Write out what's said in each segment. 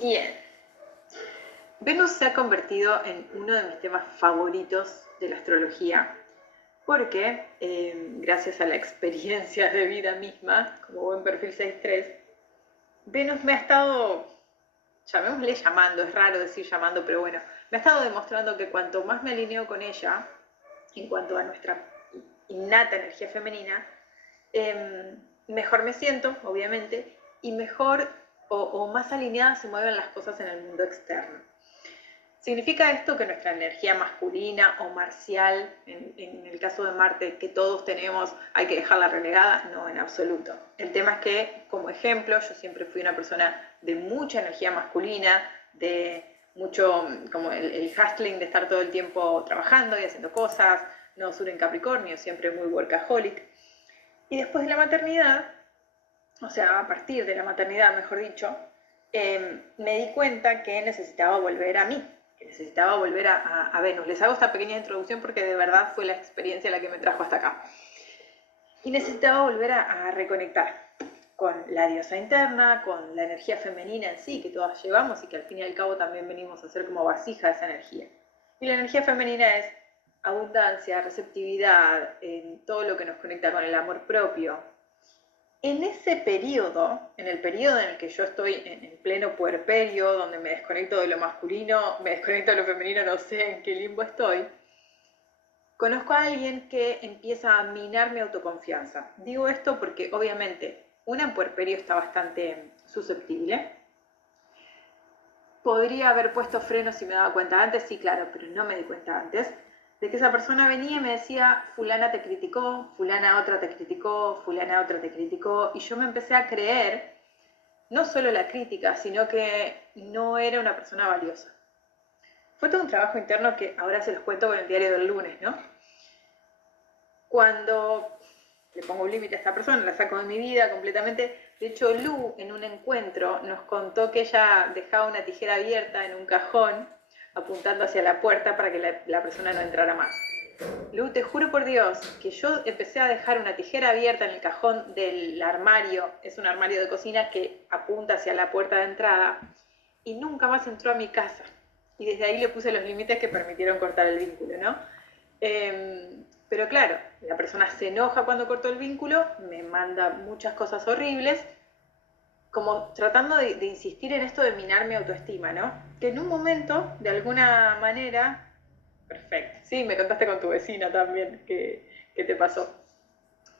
Bien. Venus se ha convertido en uno de mis temas favoritos de la astrología porque, gracias a la experiencia de vida misma, como buen perfil 6-3, Venus me ha estado, llamémosle llamando, es raro decir llamando, pero bueno, me ha estado demostrando que cuanto más me alineo con ella, en cuanto a nuestra innata energía femenina, mejor me siento, obviamente, y mejor o más alineadas se mueven las cosas en el mundo externo. ¿Significa esto que nuestra energía masculina o marcial, en el caso de Marte, que todos tenemos, hay que dejarla relegada? No, en absoluto. El tema es que, como ejemplo, yo siempre fui una persona de mucha energía masculina, de mucho, como el hustling, de estar todo el tiempo trabajando y haciendo cosas, no sur en Capricornio, siempre muy workaholic. Y después de la maternidad, o sea, a partir de la maternidad, mejor dicho, me di cuenta que necesitaba volver a mí, que necesitaba volver a Venus. Les hago esta pequeña introducción porque de verdad fue la experiencia la que me trajo hasta acá. Y necesitaba volver a reconectar con la diosa interna, con la energía femenina en sí, que todas llevamos y que al fin y al cabo también venimos a ser como vasija de esa energía. Y la energía femenina es abundancia, receptividad, en todo lo que nos conecta con el amor propio. En ese periodo, en el periodo en el que yo estoy en pleno puerperio, donde me desconecto de lo masculino, me desconecto de lo femenino, no sé en qué limbo estoy, conozco a alguien que empieza a minar mi autoconfianza. Digo esto porque obviamente una en puerperio está bastante susceptible. Podría haber puesto frenos si me daba cuenta antes, sí, claro, pero no me di cuenta antes de que esa persona venía y me decía, fulana te criticó, fulana otra te criticó, fulana otra te criticó, y yo me empecé a creer no solo la crítica, sino que no era una persona valiosa. Fue todo un trabajo interno que ahora se los cuento con el diario del lunes, ¿no? Cuando le pongo un límite a esta persona, la saco de mi vida completamente. De hecho, Lu, en un encuentro, nos contó que ella dejaba una tijera abierta en un cajón, apuntando hacia la puerta para que la persona no entrara más. Lu, te juro por Dios que yo empecé a dejar una tijera abierta en el cajón del armario, es un armario de cocina que apunta hacia la puerta de entrada, y nunca más entró a mi casa. Y desde ahí le puse los límites que permitieron cortar el vínculo, ¿no? Pero claro, la persona se enoja cuando cortó el vínculo, me manda muchas cosas horribles, como tratando de insistir en esto de minar mi autoestima, ¿no? Que en un momento, de alguna manera, perfecto, sí, me contaste con tu vecina también, que te pasó.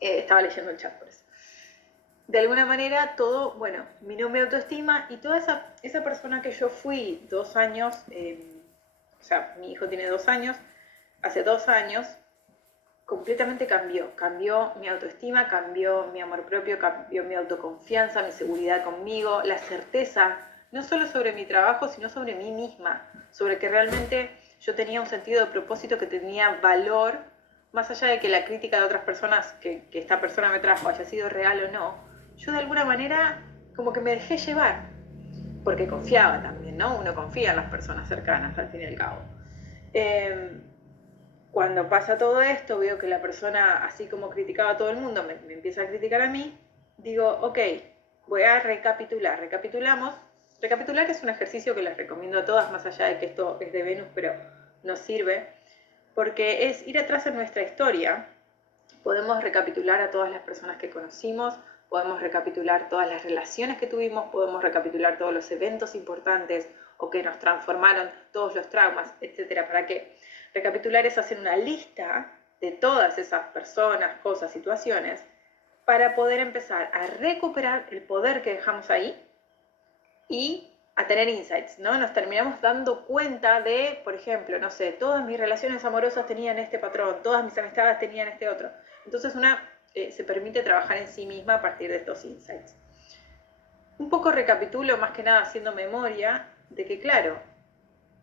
Estaba leyendo el chat por eso. De alguna manera todo, bueno, minó mi autoestima y toda esa persona que yo fui 2 años, o sea, mi hijo tiene 2 años, hace 2 años, completamente cambió mi autoestima, cambió mi amor propio, cambió mi autoconfianza, mi seguridad conmigo, la certeza, no solo sobre mi trabajo, sino sobre mí misma, sobre que realmente yo tenía un sentido de propósito, que tenía valor, más allá de que la crítica de otras personas que esta persona me trajo haya sido real o no, yo de alguna manera como que me dejé llevar, porque confiaba también, ¿no? Uno confía en las personas cercanas, al fin y al cabo. Cuando pasa todo esto, veo que la persona, así como criticaba a todo el mundo, me empieza a criticar a mí, digo, ok, voy a recapitular. Recapitular es un ejercicio que les recomiendo a todas, más allá de que esto es de Venus, pero nos sirve, porque es ir atrás en nuestra historia. Podemos recapitular a todas las personas que conocimos, podemos recapitular todas las relaciones que tuvimos, podemos recapitular todos los eventos importantes o que nos transformaron, todos los traumas, etcétera. ¿Para qué? Recapitular es hacer una lista de todas esas personas, cosas, situaciones, para poder empezar a recuperar el poder que dejamos ahí y a tener insights, ¿no? Nos terminamos dando cuenta de, por ejemplo, no sé, todas mis relaciones amorosas tenían este patrón, todas mis amistades tenían este otro. Entonces se permite trabajar en sí misma a partir de estos insights. Un poco recapitulo, más que nada haciendo memoria, de que claro,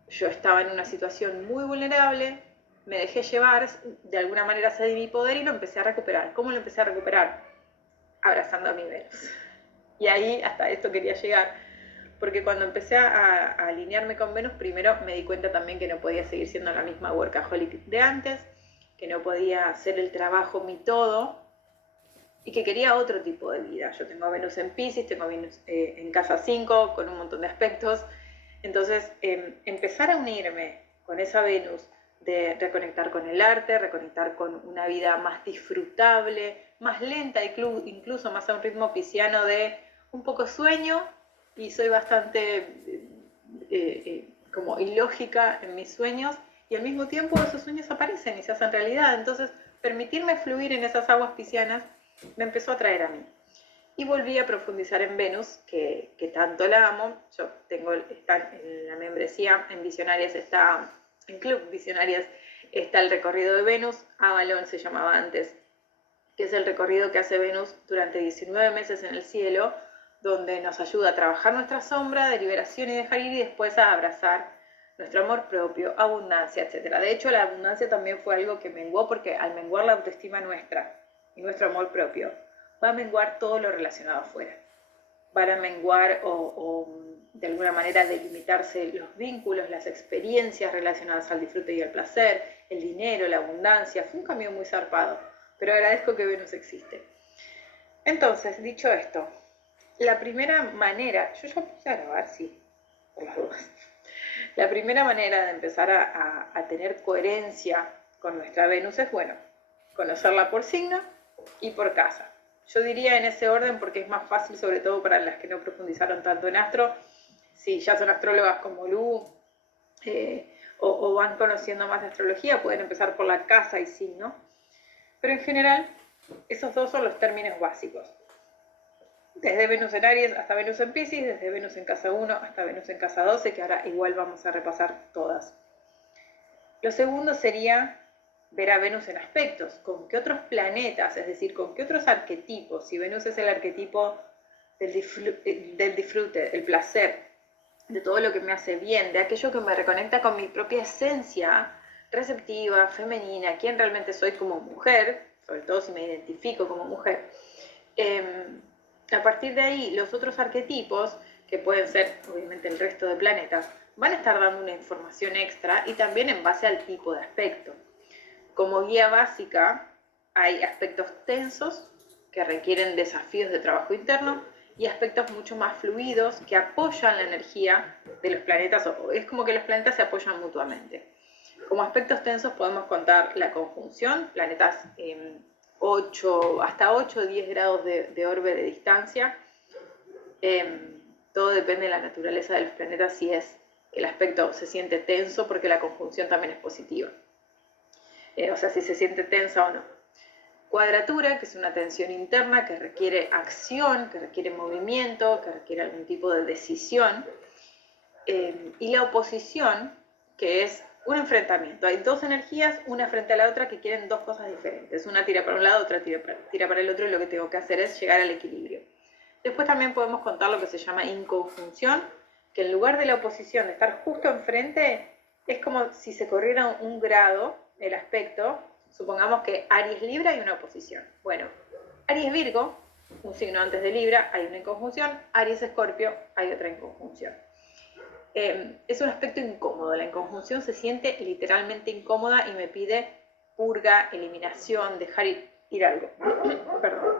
yo estaba en una situación muy vulnerable, me dejé llevar, de alguna manera cedí mi poder y lo empecé a recuperar. ¿Cómo lo empecé a recuperar? Abrazando a mi Venus. Y ahí hasta esto quería llegar, porque cuando empecé a alinearme con Venus, primero me di cuenta también que no podía seguir siendo la misma workaholic de antes, que no podía hacer el trabajo mi todo, y que quería otro tipo de vida. Yo tengo a Venus en Piscis, tengo a Venus en casa 5 con un montón de aspectos. Entonces, empezar a unirme con esa Venus, de reconectar con el arte, reconectar con una vida más disfrutable, más lenta, incluso más a un ritmo pisciano de un poco sueño, y soy bastante como ilógica en mis sueños, y al mismo tiempo esos sueños aparecen y se hacen realidad. Entonces, permitirme fluir en esas aguas piscianas me empezó a atraer a mí. Y volví a profundizar en Venus, que tanto la amo. Yo está en la membresía, en Visionarias está, en Club Visionarias está el recorrido de Venus, Avalon se llamaba antes, que es el recorrido que hace Venus durante 19 meses en el cielo, donde nos ayuda a trabajar nuestra sombra de liberación y dejar ir, y después a abrazar nuestro amor propio, abundancia, etc. De hecho, la abundancia también fue algo que menguó, porque al menguar la autoestima nuestra y nuestro amor propio, va a menguar todo lo relacionado afuera. Van a menguar o de alguna manera delimitarse los vínculos, las experiencias relacionadas al disfrute y al placer, el dinero, la abundancia. Fue un cambio muy zarpado, pero agradezco que Venus existe. Entonces, dicho esto, la primera manera, yo ya puse a grabar, sí, por las dudas. La primera manera de empezar a tener coherencia con nuestra Venus es, bueno, conocerla por signo y por casa. Yo diría en ese orden porque es más fácil, sobre todo para las que no profundizaron tanto en astro. Si ya son astrólogas como Lu, o van conociendo más de astrología, pueden empezar por la casa y signo. Pero en general, esos dos son los términos básicos. Desde Venus en Aries hasta Venus en Piscis, desde Venus en casa 1 hasta Venus en casa 12, que ahora igual vamos a repasar todas. Lo segundo sería ver a Venus en aspectos, con qué otros planetas, es decir, con qué otros arquetipos. Si Venus es el arquetipo del disfrute, el placer, de todo lo que me hace bien, de aquello que me reconecta con mi propia esencia receptiva, femenina, quién realmente soy como mujer, sobre todo si me identifico como mujer. A partir de ahí, los otros arquetipos, que pueden ser obviamente el resto de planetas, van a estar dando una información extra, y también en base al tipo de aspecto. Como guía básica, hay aspectos tensos que requieren desafíos de trabajo interno, y aspectos mucho más fluidos que apoyan la energía de los planetas. Es como que los planetas se apoyan mutuamente. Como aspectos tensos podemos contar la conjunción, planetas hasta 8 o 10 grados de orbe de distancia. Todo depende de la naturaleza de los planetas, si es el aspecto se siente tenso, porque la conjunción también es positiva. O sea, si se siente tensa o no. Cuadratura, que es una tensión interna que requiere acción, que requiere movimiento, que requiere algún tipo de decisión. Y la oposición, que es un enfrentamiento. Hay dos energías, una frente a la otra, que quieren dos cosas diferentes. Una tira para un lado, otra tira para el otro, y lo que tengo que hacer es llegar al equilibrio. Después también podemos contar lo que se llama inconjunción, que en lugar de la oposición, de estar justo enfrente, es como si se corriera un grado el aspecto. Supongamos que Aries Libra hay una oposición. Bueno, Aries Virgo, un signo antes de Libra, hay una inconjunción. Aries Escorpio, hay otra inconjunción. Es un aspecto incómodo. La inconjunción se siente literalmente incómoda y me pide purga, eliminación, dejar ir algo. Perdón.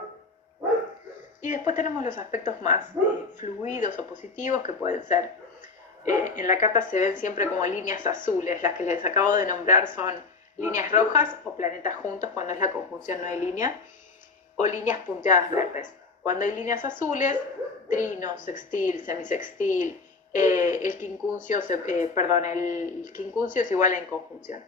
Y después tenemos los aspectos más fluidos o positivos, que pueden ser, en la carta se ven siempre como líneas azules. Las que les acabo de nombrar son líneas rojas o planetas juntos cuando es la conjunción no hay línea, o líneas punteadas verdes. Cuando hay líneas azules, trino, sextil, semisextil, el quincuncio es igual a inconjunción.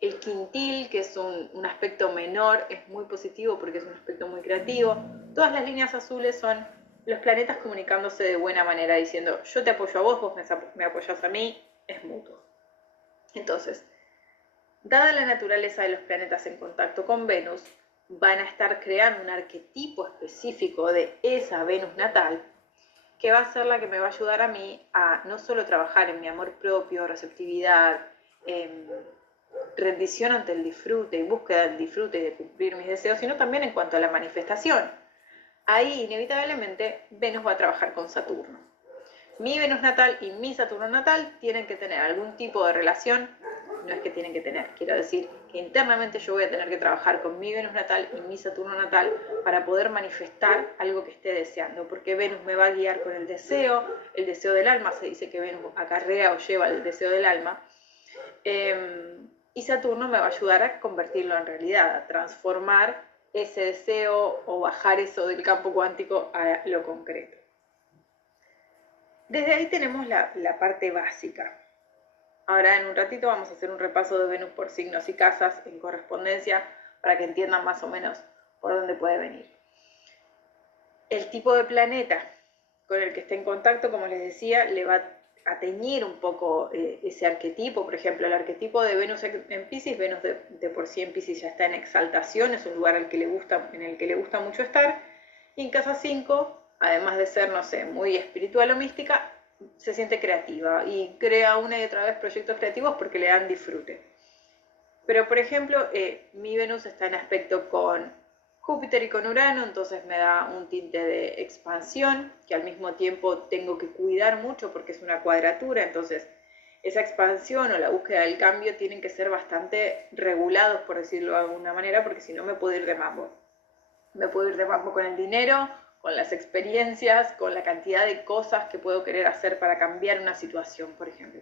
El quintil, que es un aspecto menor, es muy positivo porque es un aspecto muy creativo. Todas las líneas azules son los planetas comunicándose de buena manera, diciendo yo te apoyo a vos, vos me apoyás a mí, es mutuo. Entonces, dada la naturaleza de los planetas en contacto con Venus, van a estar creando un arquetipo específico de esa Venus natal, que va a ser la que me va a ayudar a mí a no solo trabajar en mi amor propio, receptividad, rendición ante el disfrute y búsqueda del disfrute y de cumplir mis deseos, sino también en cuanto a la manifestación. Ahí inevitablemente Venus va a trabajar con Saturno. Mi Venus natal y mi Saturno natal tienen que tener algún tipo de relación no es que tienen que tener. Quiero decir que internamente yo voy a tener que trabajar con mi Venus natal y mi Saturno natal para poder manifestar algo que esté deseando, porque Venus me va a guiar con el deseo del alma, se dice que Venus acarrea o lleva el deseo del alma, y Saturno me va a ayudar a convertirlo en realidad, a transformar ese deseo o bajar eso del campo cuántico a lo concreto. Desde ahí tenemos la parte básica. Ahora en un ratito vamos a hacer un repaso de Venus por signos y casas en correspondencia para que entiendan más o menos por dónde puede venir. El tipo de planeta con el que esté en contacto, como les decía, le va a teñir un poco ese arquetipo. Por ejemplo, el arquetipo de Venus en Piscis, Venus de por sí en Piscis ya está en exaltación, es un lugar en el que le gusta mucho estar. Y en casa 5, además de ser, no sé, muy espiritual o mística, se siente creativa y crea una y otra vez proyectos creativos porque le dan disfrute. Pero, por ejemplo, mi Venus está en aspecto con Júpiter y con Urano, entonces me da un tinte de expansión, que al mismo tiempo tengo que cuidar mucho porque es una cuadratura, entonces esa expansión o la búsqueda del cambio tienen que ser bastante regulados, por decirlo de alguna manera, porque si no me puedo ir de mambo. Me puedo ir de mambo con el dinero, con las experiencias, con la cantidad de cosas que puedo querer hacer para cambiar una situación, por ejemplo.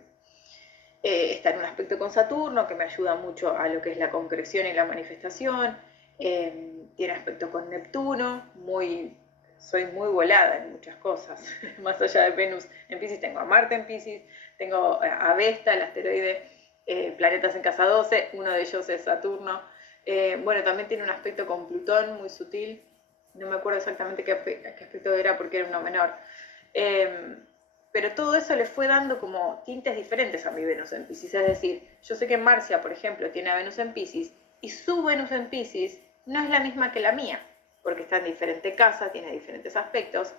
Está en un aspecto con Saturno, que me ayuda mucho a lo que es la concreción y la manifestación. Tiene aspecto con Neptuno, soy muy volada en muchas cosas. Más allá de Venus en Piscis, tengo a Marte en Piscis, tengo a Vesta, el asteroide, planetas en casa 12, uno de ellos es Saturno. Bueno, también tiene un aspecto con Plutón muy sutil, no me acuerdo exactamente qué aspecto era porque era uno menor. Pero todo eso le fue dando como tintes diferentes a mi Venus en Piscis. Es decir, yo sé que Marcia, por ejemplo, tiene a Venus en Piscis y su Venus en Piscis no es la misma que la mía, porque está en diferente casa, tiene diferentes aspectos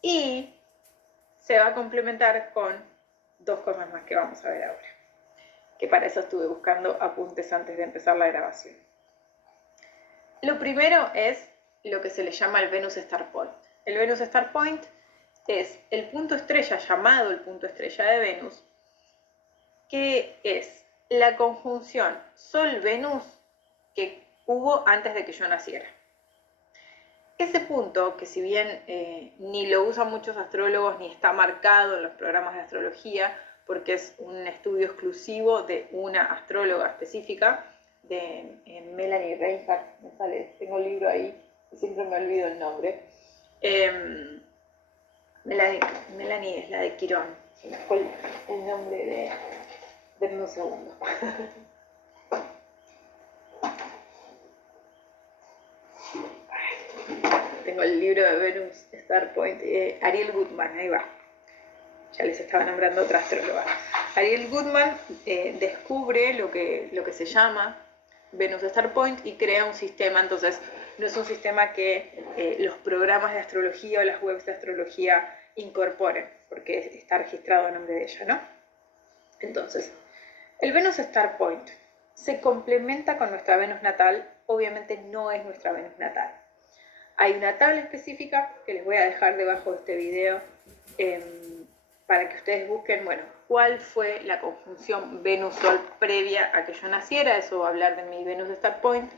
y se va a complementar con dos cosas más que vamos a ver ahora, que para eso estuve buscando apuntes antes de empezar la grabación. Lo primero es lo que se le llama el Venus Star Point. El Venus Star Point es el punto estrella, llamado el punto estrella de Venus, que es la conjunción Sol-Venus que hubo antes de que yo naciera. Ese punto, que si bien ni lo usan muchos astrólogos ni está marcado en los programas de astrología, porque es un estudio exclusivo de una astróloga específica, de Melanie Reinhardt, tengo el libro ahí y siempre me olvido el nombre. Melanie es la de Quirón, se me fue el nombre de... Denme un segundo. Tengo el libro de Venus Star Point, Ariel Goodman, ahí va. Ya les estaba nombrando otra astróloga. Ariel Goodman descubre lo que se llama Venus Star Point y crea un sistema. Entonces no es un sistema que los programas de astrología o las webs de astrología incorporen, porque está registrado a nombre de ella, ¿no? Entonces, el Venus Star Point se complementa con nuestra Venus natal, obviamente no es nuestra Venus natal. Hay una tabla específica que les voy a dejar debajo de este video para que ustedes busquen, bueno, cuál fue la conjunción Venus-Sol previa a que yo naciera. Eso va a hablar de mi Venus Star Point.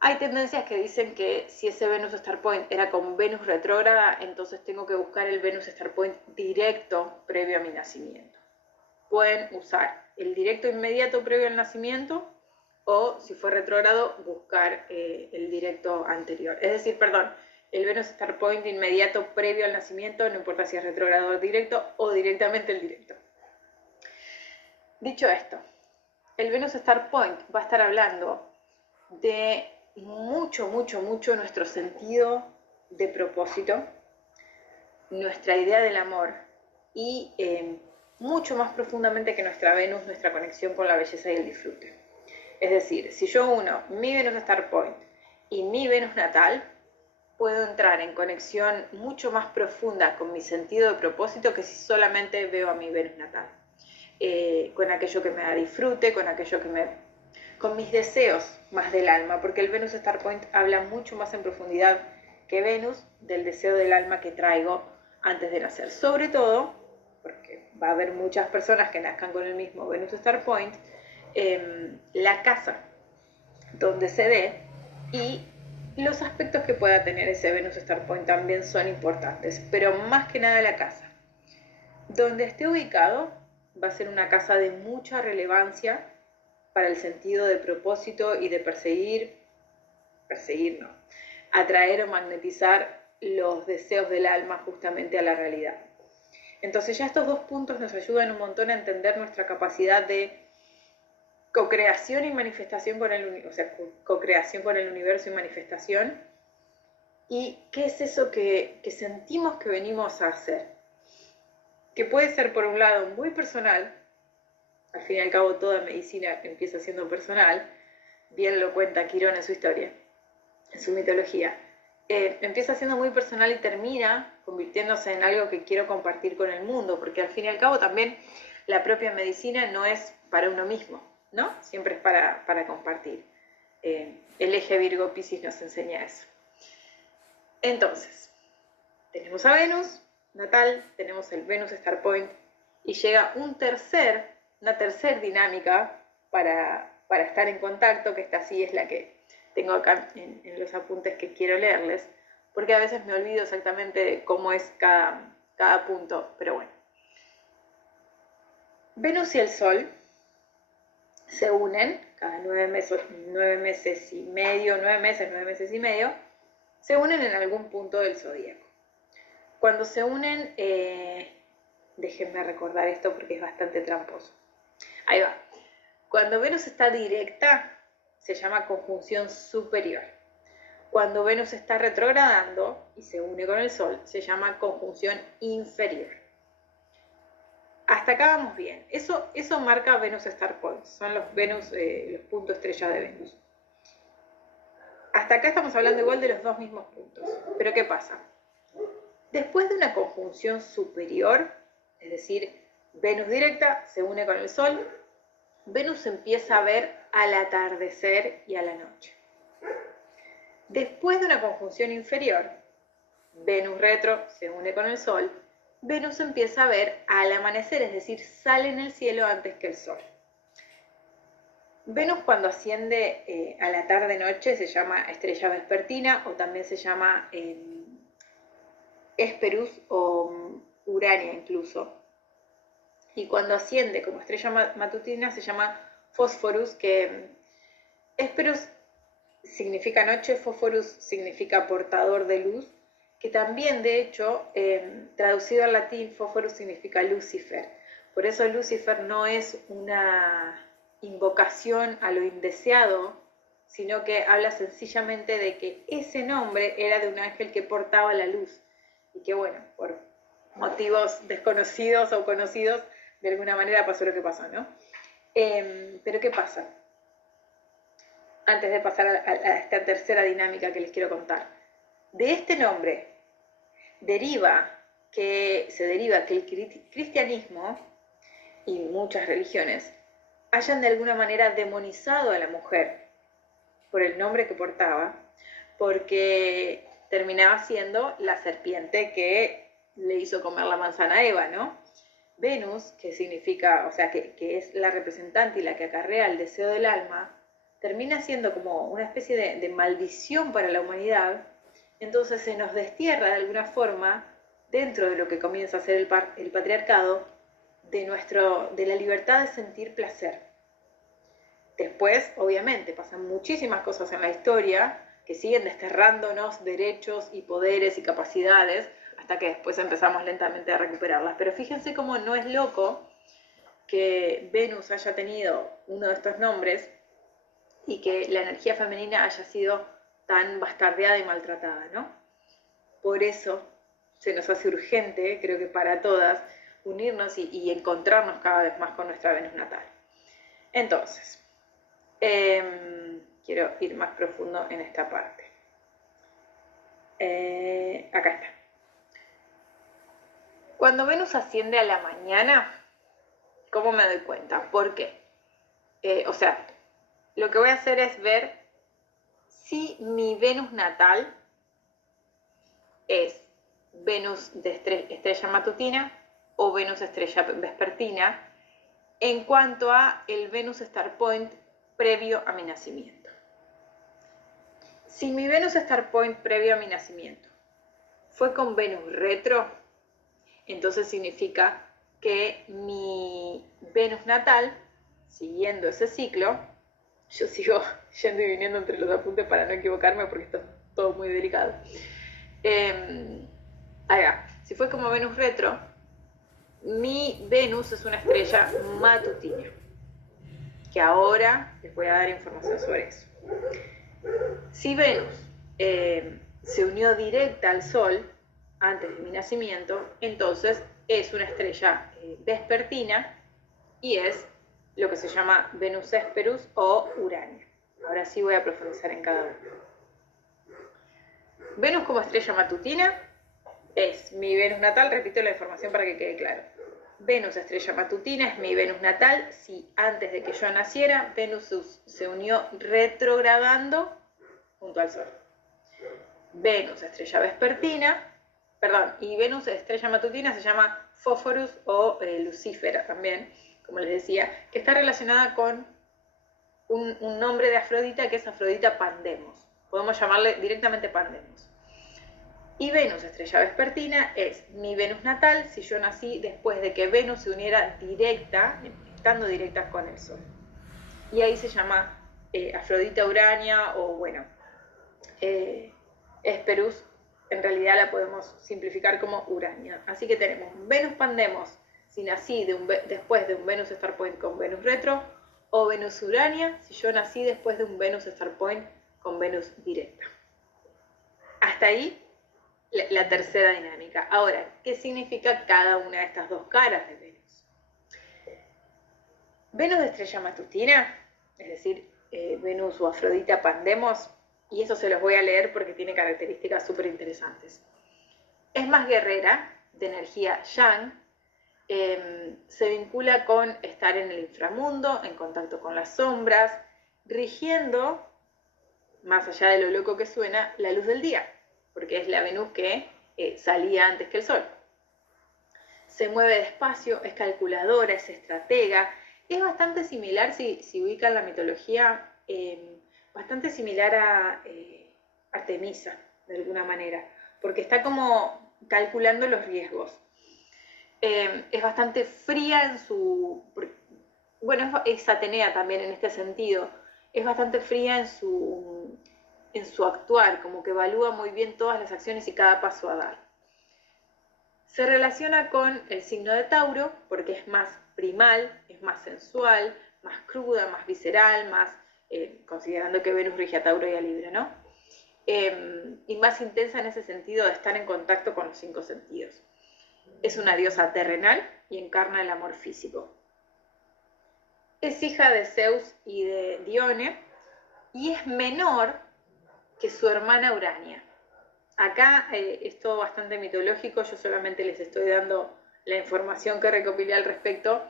Hay tendencias que dicen que si ese Venus Star Point era con Venus retrógrada, entonces tengo que buscar el Venus Star Point directo previo a mi nacimiento. Pueden usar el directo inmediato previo al nacimiento o, si fue retrógrado, buscar el directo anterior. Es decir, perdón, el Venus Star Point inmediato previo al nacimiento, no importa si es retrógrado directo o directamente el directo. Dicho esto, el Venus Star Point va a estar hablando de mucho nuestro sentido de propósito, nuestra idea del amor y mucho más profundamente que nuestra Venus, nuestra conexión con la belleza y el disfrute. Es decir, si yo uno mi Venus Star Point y mi Venus natal, puedo entrar en conexión mucho más profunda con mi sentido de propósito que si solamente veo a mi Venus natal. Con aquello que me da disfrute, con mis deseos más del alma, porque el Venus Star Point habla mucho más en profundidad que Venus del deseo del alma que traigo antes de nacer. Sobre todo, porque va a haber muchas personas que nazcan con el mismo Venus Star Point, la casa donde se dé y los aspectos que pueda tener ese Venus Star Point también son importantes, pero más que nada la casa. Donde esté ubicado va a ser una casa de mucha relevancia para el sentido de propósito y de perseguir no, atraer o magnetizar los deseos del alma justamente a la realidad. Entonces ya estos dos puntos nos ayudan un montón a entender nuestra capacidad de co-creación y manifestación con el universo, o sea, co-creación con el universo y manifestación. ¿Y qué es eso que sentimos que venimos a hacer? Que puede ser por un lado muy personal, al fin y al cabo toda medicina empieza siendo personal, bien lo cuenta Quirón en su historia, en su mitología. Empieza siendo muy personal y termina convirtiéndose en algo que quiero compartir con el mundo, porque al fin y al cabo también la propia medicina no es para uno mismo, ¿no? Siempre es para compartir. El eje Virgo-Piscis nos enseña eso. Entonces, tenemos a Venus natal, tenemos el Venus Star Point y llega una tercer dinámica para estar en contacto, que esta sí es la que tengo acá en los apuntes que quiero leerles, porque a veces me olvido exactamente de cómo es cada punto, pero bueno. Venus y el Sol se unen cada 9 meses y medio, se unen en algún punto del zodíaco. Cuando se unen, déjenme recordar esto porque es bastante tramposo. Ahí va. Cuando Venus está directa, se llama conjunción superior. Cuando Venus está retrogradando y se une con el Sol, se llama conjunción inferior. Hasta acá vamos bien. Eso marca Venus Star Points. Son los puntos estrella de Venus. Hasta acá estamos hablando igual de los dos mismos puntos. Pero ¿qué pasa? Después de una conjunción superior, es decir, Venus directa se une con el Sol, Venus empieza a ver al atardecer y a la noche. Después de una conjunción inferior, Venus retro se une con el Sol, Venus empieza a ver al amanecer, es decir, sale en el cielo antes que el Sol. Venus cuando asciende a la tarde-noche se llama estrella vespertina o también se llama Hesperus o Urania incluso. Y cuando asciende como estrella matutina se llama Phosphorus, que Hesperus significa noche, Phosphorus significa portador de luz, que también de hecho, traducido al latín, Phosphorus significa Lucifer. Por eso Lucifer no es una invocación a lo indeseado, sino que habla sencillamente de que ese nombre era de un ángel que portaba la luz. Y que bueno, por motivos desconocidos o conocidos, de alguna manera pasó lo que pasó, ¿no? Pero ¿qué pasa? Antes de pasar a esta tercera dinámica que les quiero contar. De este nombre se deriva que el cristianismo y muchas religiones hayan de alguna manera demonizado a la mujer por el nombre que portaba, porque terminaba siendo la serpiente que le hizo comer la manzana a Eva, ¿no? Venus, que significa, o sea, que es la representante y la que acarrea el deseo del alma, termina siendo como una especie de maldición para la humanidad. Entonces se nos destierra de alguna forma, dentro de lo que comienza a ser el patriarcado, de la libertad de sentir placer. Después, obviamente, pasan muchísimas cosas en la historia que siguen desterrándonos derechos y poderes y capacidades hasta que después empezamos lentamente a recuperarlas. Pero fíjense cómo no es loco que Venus haya tenido uno de estos nombres y que la energía femenina haya sido tan bastardeada y maltratada, ¿no? Por eso se nos hace urgente, creo que para todas, unirnos y encontrarnos cada vez más con nuestra Venus natal. Entonces, quiero ir más profundo en esta parte. Acá está. Cuando Venus asciende a la mañana, ¿cómo me doy cuenta? ¿Por qué? O sea, lo que voy a hacer es ver si mi Venus natal es Venus de estrella matutina o Venus estrella vespertina en cuanto a el Venus Star Point previo a mi nacimiento. Si mi Venus Star Point previo a mi nacimiento fue con Venus retro, entonces significa que mi Venus natal, siguiendo ese ciclo, yo sigo yendo y viniendo entre los apuntes para no equivocarme porque esto es todo muy delicado. Ahí va. Si fue como Venus retro, mi Venus es una estrella matutina, que ahora les voy a dar información sobre eso. Si Venus se unió directa al Sol antes de mi nacimiento, entonces es una estrella vespertina y es lo que se llama Venus Hesperus o Urania. Ahora sí voy a profundizar en cada uno. Venus como estrella matutina es mi Venus natal, repito la información para que quede claro. Venus estrella matutina es mi Venus natal si antes de que yo naciera Venus se unió retrogradando junto al Sol. Venus estrella vespertina, y Venus estrella matutina se llama Fósforus o Lucífera también, como les decía, que está relacionada con un nombre de Afrodita que es Afrodita Pandemos. Podemos llamarle directamente Pandemos. Y Venus estrella vespertina es mi Venus natal si yo nací después de que Venus se uniera estando directa con el Sol. Y ahí se llama Afrodita Urania o bueno, Hesperus, en realidad la podemos simplificar como Urania. Así que tenemos Venus Pandemos si nací después de un Venus Star Point con Venus retro, o Venus Urania si yo nací después de un Venus Star Point con Venus directa. Hasta ahí la tercera dinámica. Ahora, ¿qué significa cada una de estas dos caras de Venus? Venus de estrella matutina, es decir, Venus o Afrodita Pandemos, y eso se los voy a leer porque tiene características súper interesantes. Es más guerrera, de energía yang, se vincula con estar en el inframundo, en contacto con las sombras, rigiendo, más allá de lo loco que suena, la luz del día, porque es la Venus que salía antes que el Sol. Se mueve despacio, es calculadora, es estratega, es bastante similar, si ubican la mitología, bastante similar a Artemisa, de alguna manera, porque está como calculando los riesgos. Es bastante fría en su... Bueno, es Atenea también en este sentido. Es bastante fría en su actuar, como que evalúa muy bien todas las acciones y cada paso a dar. Se relaciona con el signo de Tauro porque es más primal, es más sensual, más cruda, más visceral, más, considerando que Venus rige a Tauro y a Libra, ¿no? Y más intensa en ese sentido de estar en contacto con los 5 sentidos. Es una diosa terrenal y encarna el amor físico. Es hija de Zeus y de Dione y es menor que su hermana Urania. Acá es todo bastante mitológico, yo solamente les estoy dando la información que recopilé al respecto,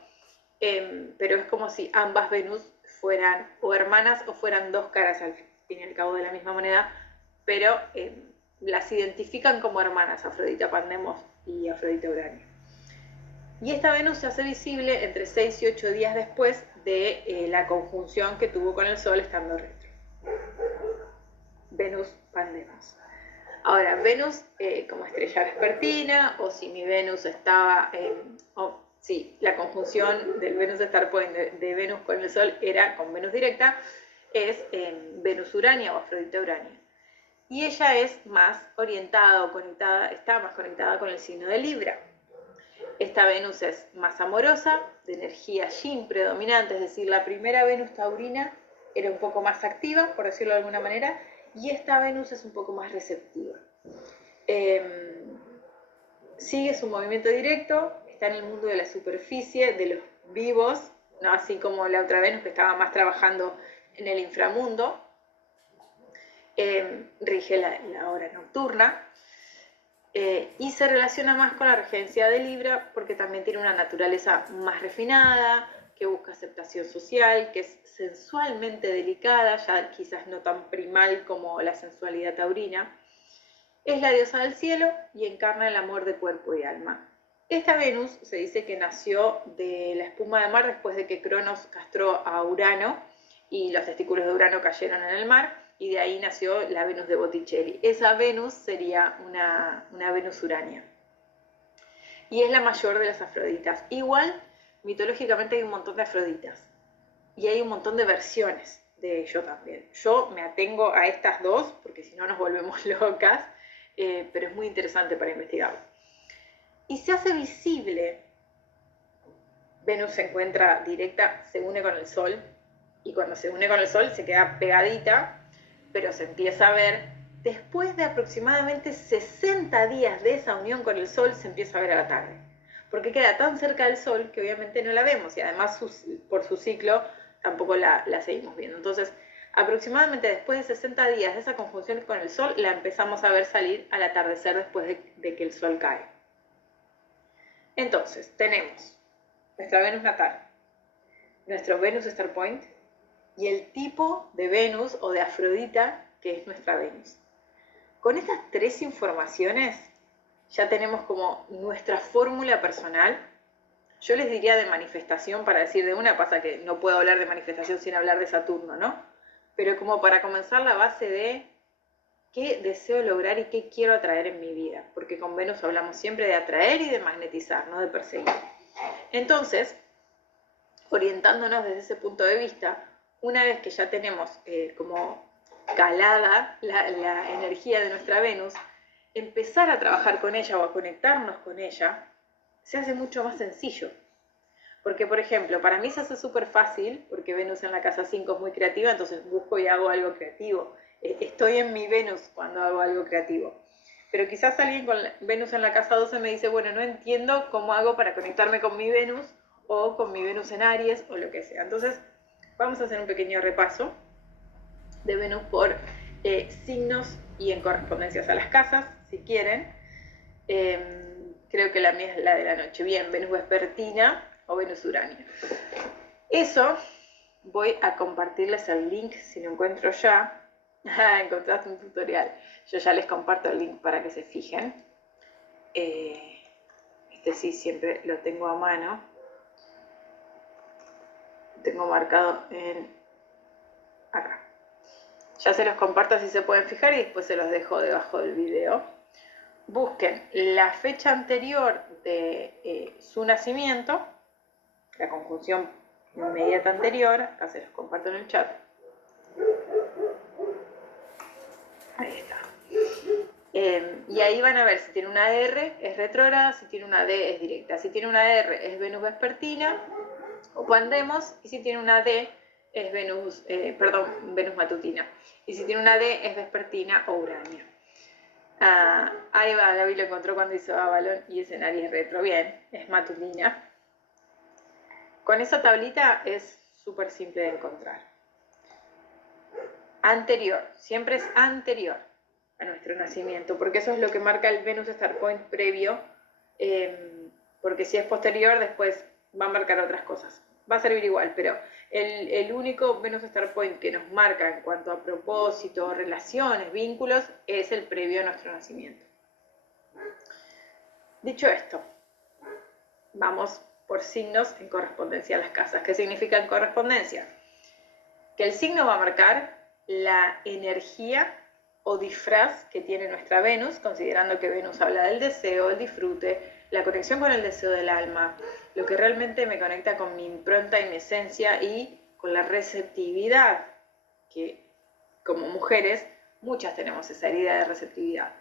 pero es como si ambas Venus fueran o hermanas o fueran dos caras al fin y al cabo de la misma moneda, pero las identifican como hermanas, Afrodita Pandemos y Afrodita Urania. Y esta Venus se hace visible entre 6 y 8 días después de la conjunción que tuvo con el Sol estando retro. Venus Pandemos. Ahora, Venus como estrella vespertina, o si mi Venus estaba, la conjunción del Venus Star Point de Venus con el Sol era con Venus directa, es Venus Urania o Afrodita Urania. Y ella es más orientada o conectada, está más conectada con el signo de Libra. Esta Venus es más amorosa, de energía yin predominante, es decir, la primera Venus taurina era un poco más activa, por decirlo de alguna manera, y esta Venus es un poco más receptiva. Sigue su movimiento directo, está en el mundo de la superficie, de los vivos, ¿no? Así como la otra Venus que estaba más trabajando en el inframundo. Rige la hora nocturna. Y se relaciona más con la regencia de Libra porque también tiene una naturaleza más refinada, que busca aceptación social, que es sensualmente delicada, ya quizás no tan primal como la sensualidad taurina. Es la diosa del cielo y encarna el amor de cuerpo y alma. Esta Venus se dice que nació de la espuma de mar después de que Cronos castró a Urano y los testículos de Urano cayeron en el mar, y de ahí nació la Venus de Botticelli. Esa Venus sería una Venus urania. Y es la mayor de las Afroditas. Igual, mitológicamente hay un montón de Afroditas. Y hay un montón de versiones de ello también. Yo me atengo a estas dos, porque si no nos volvemos locas, pero es muy interesante para investigarlo. Y se hace visible. Venus se encuentra directa, se une con el Sol, y cuando se une con el Sol se queda pegadita, pero se empieza a ver después de aproximadamente 60 días de esa unión con el Sol, se empieza a ver a la tarde, porque queda tan cerca del Sol que obviamente no la vemos, y además por su ciclo tampoco la seguimos viendo. Entonces, aproximadamente después de 60 días de esa conjunción con el Sol, la empezamos a ver salir al atardecer después de que el Sol cae. Entonces, tenemos nuestra Venus natal, nuestro Venus Star Point y el tipo de Venus o de Afrodita que es nuestra Venus. Con estas tres informaciones ya tenemos como nuestra fórmula personal. Yo les diría de manifestación, para decir de una, pasa que no puedo hablar de manifestación sin hablar de Saturno, ¿no? Pero como para comenzar la base de qué deseo lograr y qué quiero atraer en mi vida, porque con Venus hablamos siempre de atraer y de magnetizar, no de perseguir. Entonces, orientándonos desde ese punto de vista, una vez que ya tenemos como calada la energía de nuestra Venus, empezar a trabajar con ella o a conectarnos con ella se hace mucho más sencillo. Porque, por ejemplo, para mí se hace súper fácil, porque Venus en la casa 5 es muy creativa, entonces busco y hago algo creativo. Estoy en mi Venus cuando hago algo creativo. Pero quizás alguien con Venus en la casa 12 me dice, bueno, no entiendo cómo hago para conectarme con mi Venus o con mi Venus en Aries o lo que sea. Entonces, vamos a hacer un pequeño repaso de Venus por signos y en correspondencias a las casas, si quieren. Creo que la mía es la de la noche. Bien, Venus vespertina o Venus urania. Eso voy a compartirles el link si lo encuentro ya. Encontraste un tutorial. Yo ya les comparto el link para que se fijen. Este sí, siempre lo tengo a mano. Lo tengo marcado en acá. Ya se los comparto si se pueden fijar y después se los dejo debajo del video. Busquen la fecha anterior de su nacimiento, la conjunción inmediata anterior, acá se los comparto en el chat. Ahí está. Y ahí van a ver si tiene una R es retrógrada, si tiene una D es directa, si tiene una R es Venus vespertina o pandemos, y si tiene una D es Venus matutina, y si tiene una D es vespertina o urania. Ahí va, David lo encontró cuando hizo Avalon y es en Aries retro, bien, es matutina. Con esa tablita es súper simple de encontrar. Anterior, siempre es anterior a nuestro nacimiento, porque eso es lo que marca el Venus Star Point previo, porque si es posterior después va a marcar otras cosas. Va a servir igual, pero el único Venus Star Point que nos marca en cuanto a propósito, relaciones, vínculos, es el previo a nuestro nacimiento. Dicho esto, vamos por signos en correspondencia a las casas. ¿Qué significa en correspondencia? Que el signo va a marcar la energía o disfraz que tiene nuestra Venus, considerando que Venus habla del deseo, el disfrute, la conexión con el deseo del alma, lo que realmente me conecta con mi impronta y mi esencia y con la receptividad, que como mujeres muchas tenemos esa herida de receptividad.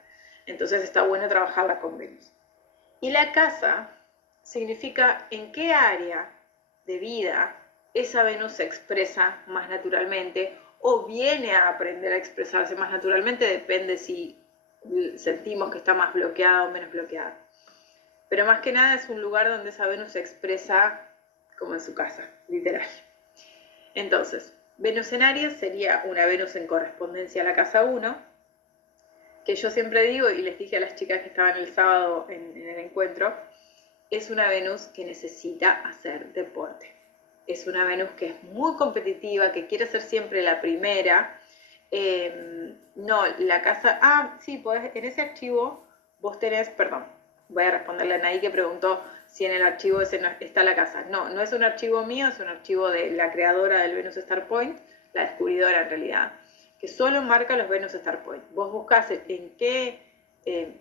Entonces está bueno trabajarla con Venus. Y la casa significa en qué área de vida esa Venus se expresa más naturalmente o viene a aprender a expresarse más naturalmente, depende si sentimos que está más bloqueada o menos bloqueada. Pero más que nada es un lugar donde esa Venus se expresa como en su casa, literal. Entonces, Venus en Aries sería una Venus en correspondencia a la casa 1, que yo siempre digo, y les dije a las chicas que estaban el sábado en el encuentro, es una Venus que necesita hacer deporte. Es una Venus que es muy competitiva, que quiere ser siempre la primera. No, la casa... sí, podés, en ese archivo vos tenés, perdón, Voy a responderle a Anaí que preguntó si en el archivo ese está la casa. No, no es un archivo mío, es un archivo de la creadora del Venus Star Point, la descubridora en realidad, que solo marca los Venus Star Point. Vos buscás en qué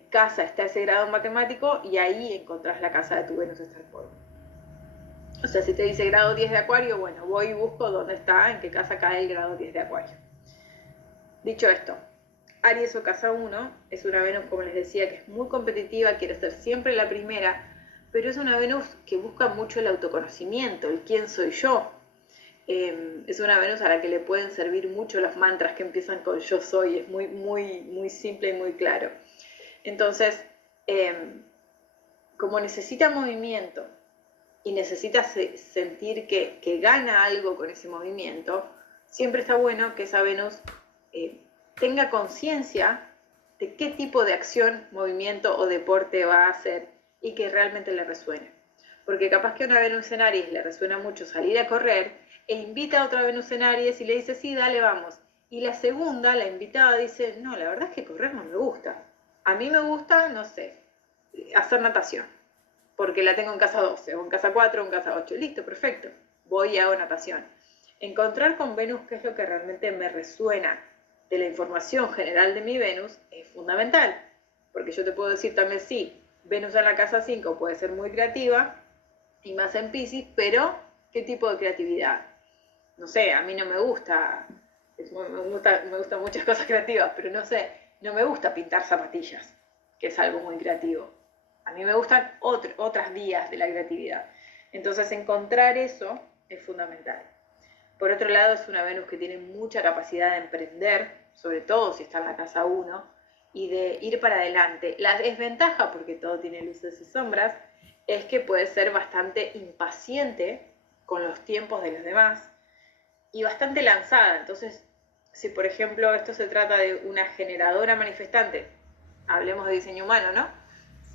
casa está ese grado matemático y ahí encontrás la casa de tu Venus Star Point. O sea, si te dice grado 10 de Acuario, bueno, voy y busco dónde está, en qué casa cae el grado 10 de Acuario. Dicho esto, Aries o casa 1 es una Venus, como les decía, que es muy competitiva, quiere ser siempre la primera, pero es una Venus que busca mucho el autoconocimiento, el quién soy yo. Es una Venus a la que le pueden servir mucho los mantras que empiezan con yo soy, es muy simple y muy claro. Entonces, como necesita movimiento y necesita sentir que gana algo con ese movimiento, siempre está bueno que esa Venus tenga conciencia de qué tipo de acción, movimiento o deporte va a hacer y que realmente le resuene. Porque capaz que a una Venus en Aries le resuena mucho salir a correr e invita a otra Venus en Aries y le dice, sí, dale, vamos. Y la segunda, la invitada, dice, no, la verdad es que correr no me gusta. A mí me gusta, no sé, hacer natación, porque la tengo en casa 12, o en casa 4, o en casa 8. Listo, perfecto. Voy y hago natación. Encontrar con Venus qué es lo que realmente me resuena de la información general de mi Venus es fundamental. Porque yo te puedo decir también, sí, Venus en la casa 5 puede ser muy creativa, y más en Piscis, pero ¿qué tipo de creatividad? No sé, a mí no me gusta, me gustan muchas cosas creativas, pero no sé, no me gusta pintar zapatillas, que es algo muy creativo. A mí me gustan otras vías de la creatividad. Entonces encontrar eso es fundamental. Por otro lado, es una Venus que tiene mucha capacidad de emprender, sobre todo si está en la casa 1, y de ir para adelante. La desventaja, porque todo tiene luces y sombras, es que puede ser bastante impaciente con los tiempos de los demás y bastante lanzada. Entonces, si por ejemplo esto se trata de una generadora manifestante, hablemos de diseño humano, ¿no?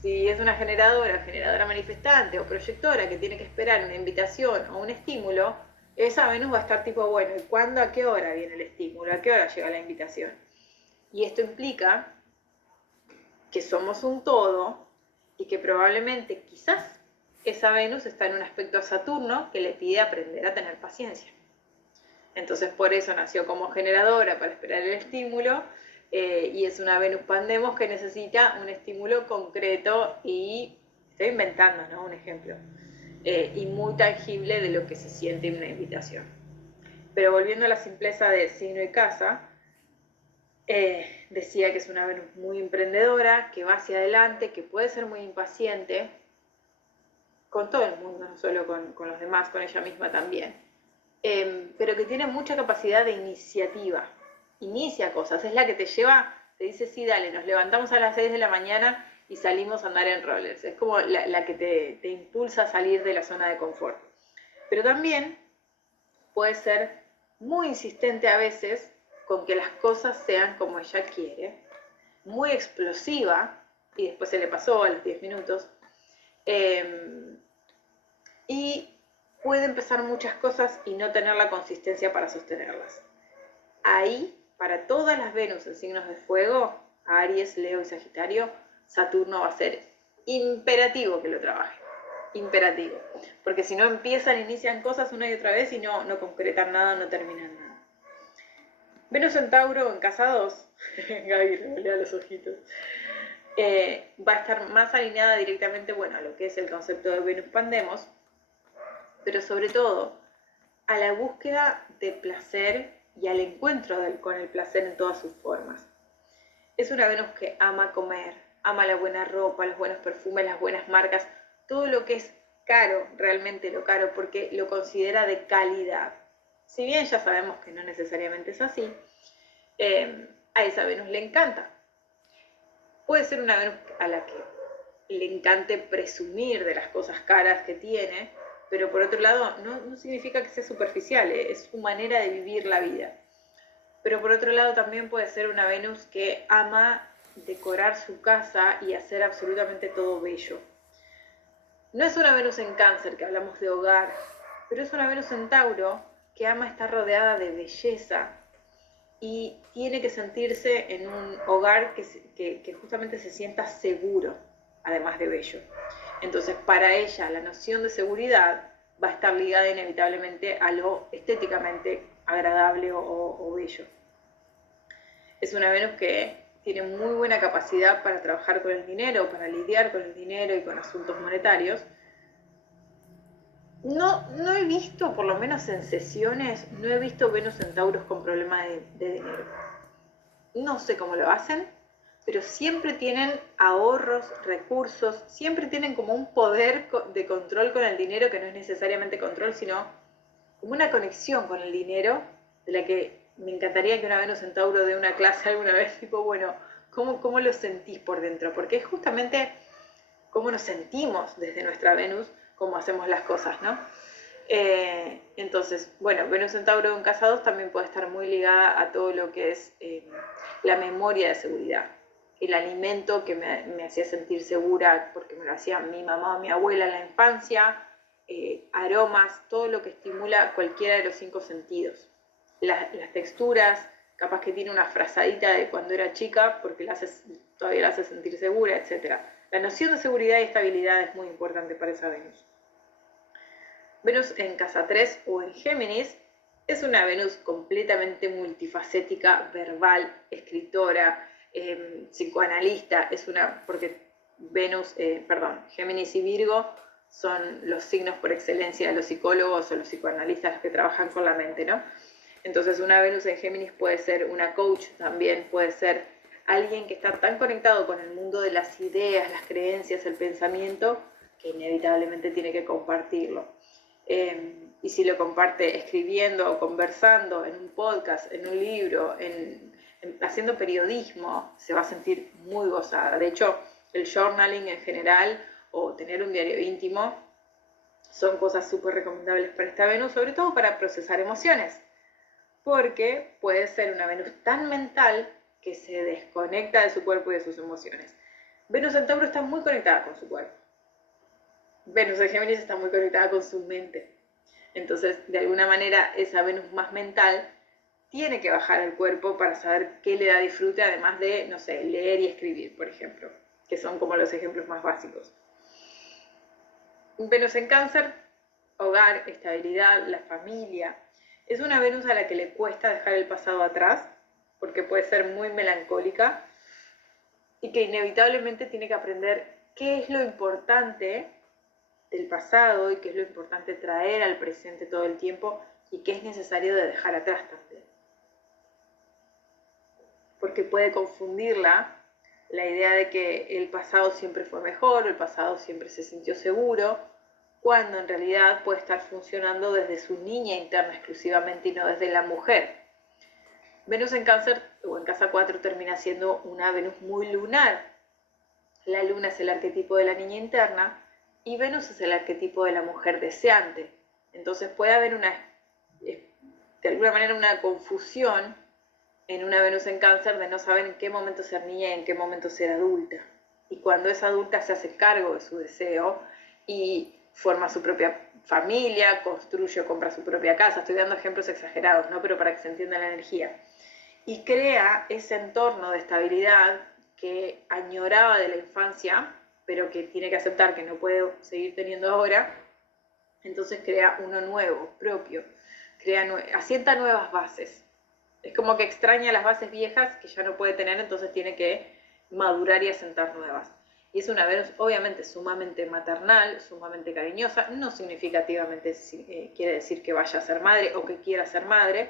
Si es una generadora manifestante o proyectora que tiene que esperar una invitación o un estímulo, esa Venus va a estar tipo, bueno, ¿y cuándo, a qué hora viene el estímulo? ¿A qué hora llega la invitación? Y esto implica que somos un todo y que probablemente quizás esa Venus está en un aspecto a Saturno que le pide aprender a tener paciencia. Entonces por eso nació como generadora para esperar el estímulo y es una Venus Pandemos que necesita un estímulo concreto y estoy inventando, ¿no? Un ejemplo. Y muy tangible de lo que se siente en una invitación. Pero volviendo a la simpleza de signo y casa, decía que es una Venus muy emprendedora, que va hacia adelante, que puede ser muy impaciente con todo el mundo, no solo con los demás, con ella misma también, pero que tiene mucha capacidad de iniciativa, inicia cosas, es la que te lleva, te dice, sí, dale, nos levantamos a las 6 de la mañana y salimos a andar en rollers, es como la que te impulsa a salir de la zona de confort. Pero también puede ser muy insistente a veces con que las cosas sean como ella quiere, muy explosiva, y después se le pasó a los 10 minutos, y puede empezar muchas cosas y no tener la consistencia para sostenerlas. Ahí, para todas las Venus en signos de fuego, Aries, Leo y Sagitario, Saturno va a ser imperativo que lo trabajen. Imperativo. Porque si no empiezan, inician cosas una y otra vez y no concretan nada, no terminan nada. Venus en Tauro en casa 2, Gaby revolea los ojitos, va a estar más alineada directamente, bueno, a lo que es el concepto de Venus Pandemos, pero sobre todo a la búsqueda de placer y al encuentro con el placer en todas sus formas. Es una Venus que ama comer, ama la buena ropa, los buenos perfumes, las buenas marcas, todo lo que es caro, realmente lo caro, porque lo considera de calidad. Si bien ya sabemos que no necesariamente es así, a esa Venus le encanta. Puede ser una Venus a la que le encante presumir de las cosas caras que tiene, pero por otro lado no significa que sea superficial, es su manera de vivir la vida. Pero por otro lado también puede ser una Venus que ama decorar su casa y hacer absolutamente todo bello. No es una Venus en Cáncer, que hablamos de hogar, pero es una Venus en Tauro que ama estar rodeada de belleza y tiene que sentirse en un hogar que justamente se sienta seguro. además de bello. Entonces, para ella, la noción de seguridad va a estar ligada inevitablemente a lo estéticamente agradable o bello. Es una Venus que tiene muy buena capacidad para trabajar con el dinero, para lidiar con el dinero y con asuntos monetarios. No he visto, por lo menos en sesiones, no he visto Venus en Tauros con problema de dinero. No sé cómo lo hacen, pero siempre tienen ahorros, recursos, siempre tienen como un poder de control con el dinero que no es necesariamente control, sino como una conexión con el dinero, de la que me encantaría que una Venus en Tauro dé una clase alguna vez, tipo, bueno, ¿cómo lo sentís por dentro? Porque es justamente cómo nos sentimos desde nuestra Venus, cómo hacemos las cosas, ¿no? Entonces, bueno, Venus en Tauro en casa 2 también puede estar muy ligada a todo lo que es la memoria de seguridad. El alimento que me hacía sentir segura, porque me lo hacía mi mamá o mi abuela en la infancia, aromas, todo lo que estimula cualquiera de los 5 sentidos. Las texturas, capaz que tiene una frazadita de cuando era chica, porque todavía la hace sentir segura, etc. La noción de seguridad y estabilidad es muy importante para esa Venus. Venus en casa 3 o en Géminis es una Venus completamente multifacética, verbal, escritora, psicoanalista, porque Géminis y Virgo son los signos por excelencia de los psicólogos o los psicoanalistas, los que trabajan con la mente, ¿no? Entonces una Venus en Géminis puede ser una coach también, puede ser alguien que está tan conectado con el mundo de las ideas, las creencias, el pensamiento, que inevitablemente tiene que compartirlo. Y si lo comparte escribiendo o conversando en un podcast, en un libro, haciendo periodismo, se va a sentir muy gozada. De hecho, el journaling en general o tener un diario íntimo son cosas súper recomendables para esta Venus, sobre todo para procesar emociones, porque puede ser una Venus tan mental que se desconecta de su cuerpo y de sus emociones. Venus en Tauro está muy conectada con su cuerpo. Venus en Géminis está muy conectada con su mente. Entonces, de alguna manera, esa Venus más mental tiene que bajar al cuerpo para saber qué le da disfrute, además de, no sé, leer y escribir, por ejemplo, que son como los ejemplos más básicos. Venus en Cáncer, hogar, estabilidad, la familia. Es una Venus a la que le cuesta dejar el pasado atrás, porque puede ser muy melancólica y que inevitablemente tiene que aprender qué es lo importante del pasado y qué es lo importante traer al presente todo el tiempo y qué es necesario de dejar atrás también. Porque puede confundirla la idea de que el pasado siempre fue mejor, el pasado siempre se sintió seguro, cuando en realidad puede estar funcionando desde su niña interna exclusivamente y no desde la mujer. Venus en Cáncer o en casa 4 termina siendo una Venus muy lunar. La luna es el arquetipo de la niña interna y Venus es el arquetipo de la mujer deseante. Entonces puede haber de alguna manera una confusión en una Venus en Cáncer de no saber en qué momento ser niña y en qué momento ser adulta. Y cuando es adulta se hace cargo de su deseo y forma su propia familia, construye o compra su propia casa. Estoy dando ejemplos exagerados, ¿no? Pero para que se entienda la energía. Y crea ese entorno de estabilidad que añoraba de la infancia, pero que tiene que aceptar que no puede seguir teniendo ahora. Entonces crea uno nuevo, propio. Asienta nuevas bases. Es como que extraña las bases viejas que ya no puede tener, entonces tiene que madurar y asentar nuevas. Y es una Venus obviamente sumamente maternal, sumamente cariñosa, no significativamente quiere decir que vaya a ser madre o que quiera ser madre,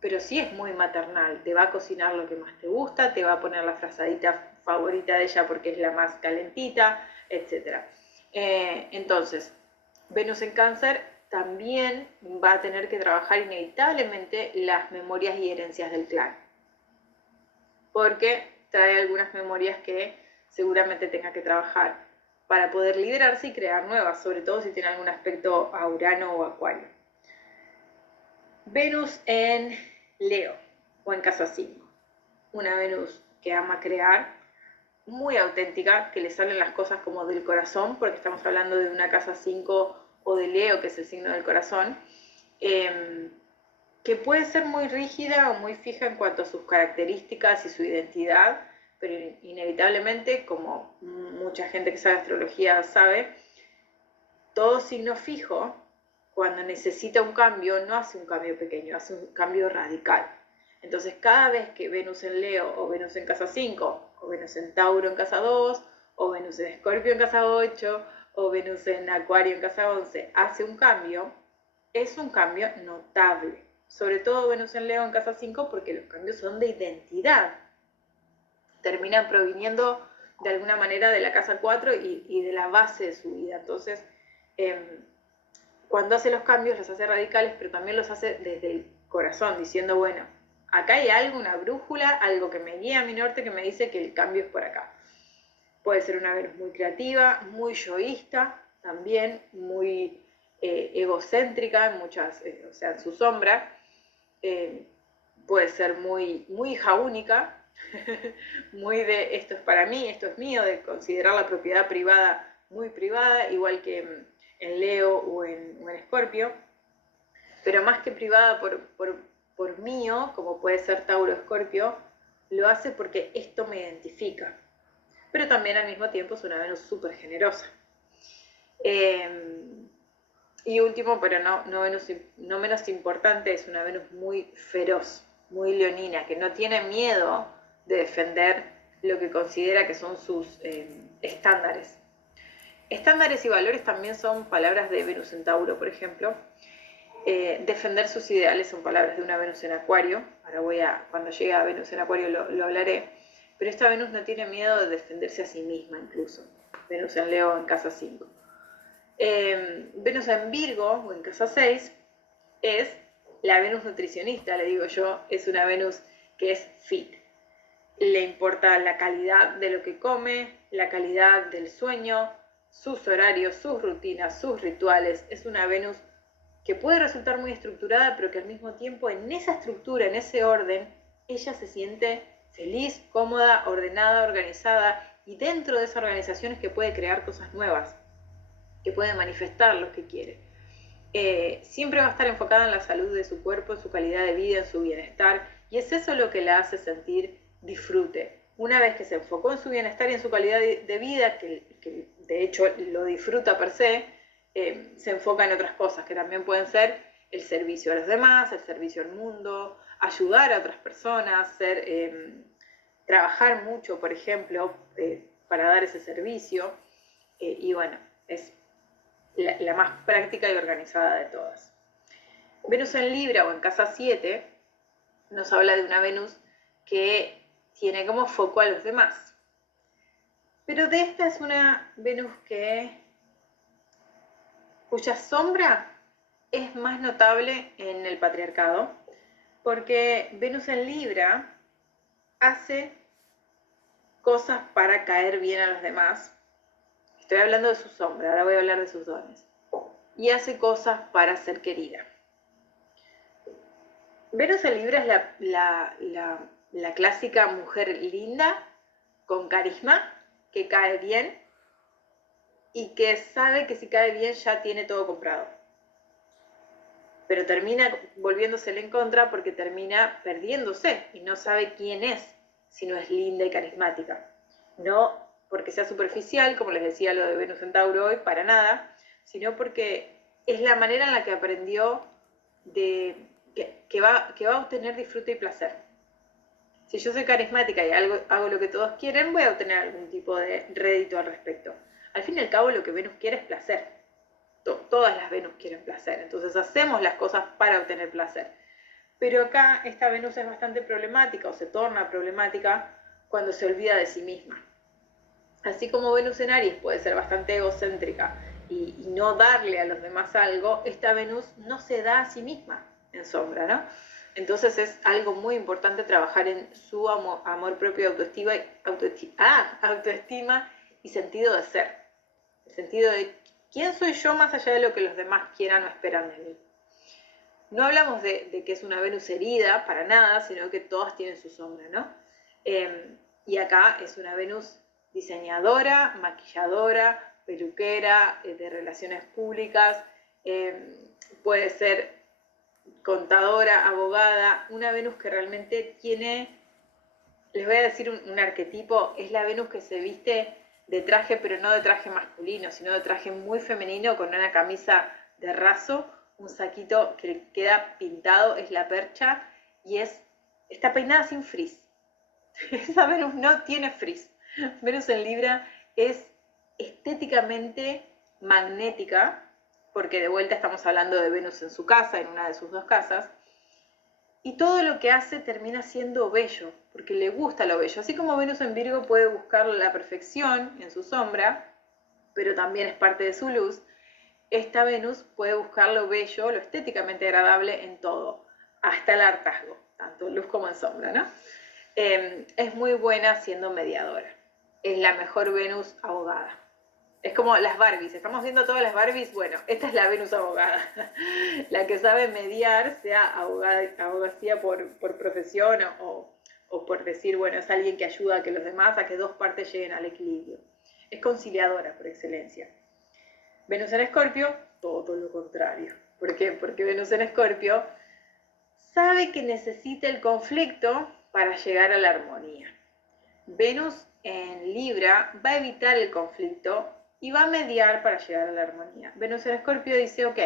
pero sí es muy maternal, te va a cocinar lo que más te gusta, te va a poner la frazadita favorita de ella porque es la más calentita, etc. Entonces, Venus en Cáncer también va a tener que trabajar inevitablemente las memorias y herencias del clan, porque trae algunas memorias que seguramente tenga que trabajar para poder liderarse y crear nuevas, sobre todo si tiene algún aspecto a Urano o Acuario. Venus en Leo o en casa 5, una Venus que ama crear, muy auténtica, que le salen las cosas como del corazón, porque estamos hablando de una casa 5 o de Leo, que es el signo del corazón, que puede ser muy rígida o muy fija en cuanto a sus características y su identidad, pero inevitablemente, como mucha gente que sabe astrología sabe, todo signo fijo, cuando necesita un cambio, no hace un cambio pequeño, hace un cambio radical. Entonces, cada vez que Venus en Leo, o Venus en casa 5, o Venus en Tauro en casa 2, o Venus en Escorpio en casa 8, o Venus en Acuario en casa 11, hace un cambio, es un cambio notable. Sobre todo Venus en Leo en casa 5, porque los cambios son de identidad. Terminan proviniendo de alguna manera de la casa 4 y de la base de su vida. Entonces, cuando hace los cambios los hace radicales, pero también los hace desde el corazón, diciendo, bueno, acá hay algo, una brújula, algo que me guía a mi norte, que me dice que el cambio es por acá. Puede ser una Venus muy creativa, muy yoísta, también muy egocéntrica en muchas, o sea, en su sombra. Puede ser muy hija única, muy de esto es para mí, esto es mío, de considerar la propiedad privada muy privada, igual que en Leo o en Escorpio, pero más que privada por mío, como puede ser Tauro Escorpio, lo hace porque esto me identifica. Pero también al mismo tiempo es una Venus súper generosa. Y último, pero no menos importante, es una Venus muy feroz, muy leonina, que no tiene miedo de defender lo que considera que son sus estándares. Estándares y valores también son palabras de Venus en Tauro, por ejemplo. Defender sus ideales son palabras de una Venus en Acuario. Ahora cuando llegue a Venus en Acuario lo hablaré. Pero esta Venus no tiene miedo de defenderse a sí misma incluso. Venus en Leo en casa 5. Venus en Virgo o en casa 6 es la Venus nutricionista, le digo yo, es una Venus que es fit. Le importa la calidad de lo que come, la calidad del sueño, sus horarios, sus rutinas, sus rituales. Es una Venus que puede resultar muy estructurada, pero que al mismo tiempo en esa estructura, en ese orden, ella se siente feliz, cómoda, ordenada, organizada, y dentro de esa organización es que puede crear cosas nuevas, que puede manifestar lo que quiere. Siempre va a estar enfocada en la salud de su cuerpo, en su calidad de vida, en su bienestar, y es eso lo que la hace sentir disfrute. Una vez que se enfocó en su bienestar y en su calidad de vida, que de hecho lo disfruta per se, se enfoca en otras cosas que también pueden ser el servicio a los demás, el servicio al mundo, ayudar a otras personas, trabajar mucho, por ejemplo, para dar ese servicio. Y bueno, es la más práctica y organizada de todas. Venus en Libra o en casa 7 nos habla de una Venus que tiene como foco a los demás. Pero de esta es una Venus cuya sombra es más notable en el patriarcado, porque Venus en Libra hace cosas para caer bien a los demás. Estoy hablando de su sombra, ahora voy a hablar de sus dones. Y hace cosas para ser querida. Venus en Libra es la clásica mujer linda, con carisma, que cae bien y que sabe que si cae bien ya tiene todo comprado. Pero termina volviéndosele en contra porque termina perdiéndose y no sabe quién es si no es linda y carismática. No porque sea superficial, como les decía lo de Venus en Tauro hoy, para nada, sino porque es la manera en la que aprendió que va a obtener disfrute y placer. Si yo soy carismática y hago lo que todos quieren, voy a obtener algún tipo de rédito al respecto. Al fin y al cabo, lo que Venus quiere es placer. Todas las Venus quieren placer, entonces hacemos las cosas para obtener placer. Pero acá esta Venus es bastante problemática o se torna problemática cuando se olvida de sí misma. Así como Venus en Aries puede ser bastante egocéntrica y no darle a los demás algo, esta Venus no se da a sí misma en sombra, ¿no? Entonces es algo muy importante trabajar en su amor propio, autoestima y sentido de ser. El sentido de quién soy yo más allá de lo que los demás quieran o esperan de mí. No hablamos de que es una Venus herida, para nada, sino que todas tienen su sombra, ¿no? Y acá es una Venus diseñadora, maquilladora, peluquera, de relaciones públicas, puede ser contadora, abogada, una Venus que realmente tiene Les voy a decir un arquetipo, es la Venus que se viste de traje, pero no de traje masculino, sino de traje muy femenino, con una camisa de raso, un saquito que le queda pintado, es la Percha, y está peinada sin frizz. Esa Venus no tiene frizz. Venus en Libra es estéticamente magnética, porque de vuelta estamos hablando de Venus en su casa, en una de sus dos casas, y todo lo que hace termina siendo bello, porque le gusta lo bello. Así como Venus en Virgo puede buscar la perfección en su sombra, pero también es parte de su luz, esta Venus puede buscar lo bello, lo estéticamente agradable en todo, hasta el hartazgo, tanto en luz como en sombra, ¿no? Es muy buena siendo mediadora. Es la mejor Venus abogada. Es como las Barbies, estamos viendo todas las Barbies, bueno, esta es la Venus abogada, la que sabe mediar, sea abogacía por profesión o por decir, bueno, es alguien que ayuda a que los demás, a que dos partes lleguen al equilibrio. Es conciliadora por excelencia. Venus en Escorpio, todo lo contrario. ¿Por qué? Porque Venus en Escorpio sabe que necesita el conflicto para llegar a la armonía. Venus en Libra va a evitar el conflicto y va a mediar para llegar a la armonía. Venus en Escorpio dice, ok,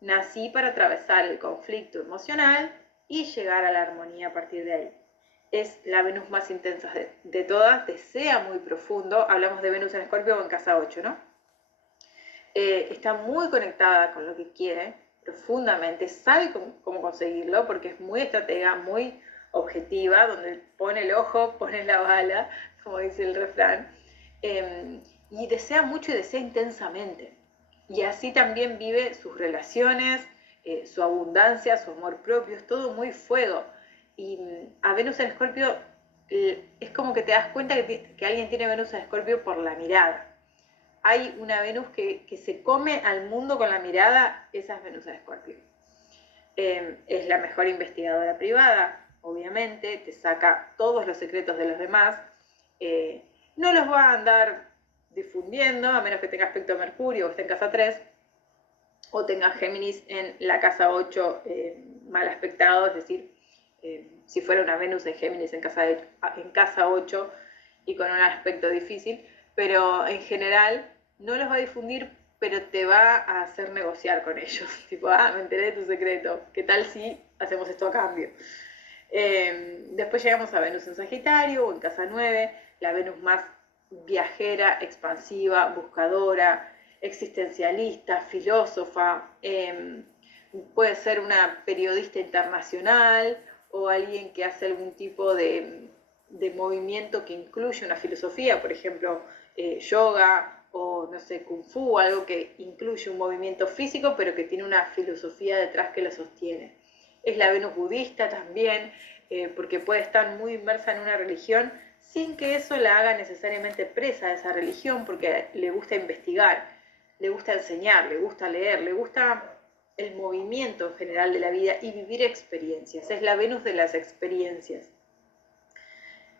nací para atravesar el conflicto emocional y llegar a la armonía a partir de ahí. Es la Venus más intensa de todas, desea muy profundo, hablamos de Venus en Escorpio en casa 8, ¿no? Está muy conectada con lo que quiere profundamente, sabe cómo conseguirlo porque es muy estratega, muy objetiva, donde pone el ojo, pone la bala, como dice el refrán, y desea mucho y desea intensamente. Y así también vive sus relaciones, su abundancia, su amor propio, es todo muy fuego. Y a Venus en Escorpio es como que te das cuenta que alguien tiene Venus en Escorpio por la mirada. Hay una Venus que se come al mundo con la mirada, esa es Venus en Escorpio. Es la mejor investigadora privada, obviamente, te saca todos los secretos de los demás, no los va a andar difundiendo, a menos que tenga aspecto a Mercurio o esté en casa 3, o tenga Géminis en la casa 8 mal aspectado, es decir, si fuera una Venus en Géminis en casa 8 y con un aspecto difícil, pero en general no los va a difundir, pero te va a hacer negociar con ellos. Tipo, me enteré de tu secreto, ¿qué tal si hacemos esto a cambio? Después llegamos a Venus en Sagitario o en casa 9, la Venus más viajera, expansiva, buscadora, existencialista, filósofa, puede ser una periodista internacional o alguien que hace algún tipo de movimiento que incluye una filosofía, por ejemplo, yoga o, no sé, kung fu, algo que incluye un movimiento físico, pero que tiene una filosofía detrás que lo sostiene. Es la Venus budista también, porque puede estar muy inmersa en una religión sin que eso la haga necesariamente presa de esa religión, porque le gusta investigar, le gusta enseñar, le gusta leer, le gusta el movimiento en general de la vida y vivir experiencias. Es la Venus de las experiencias.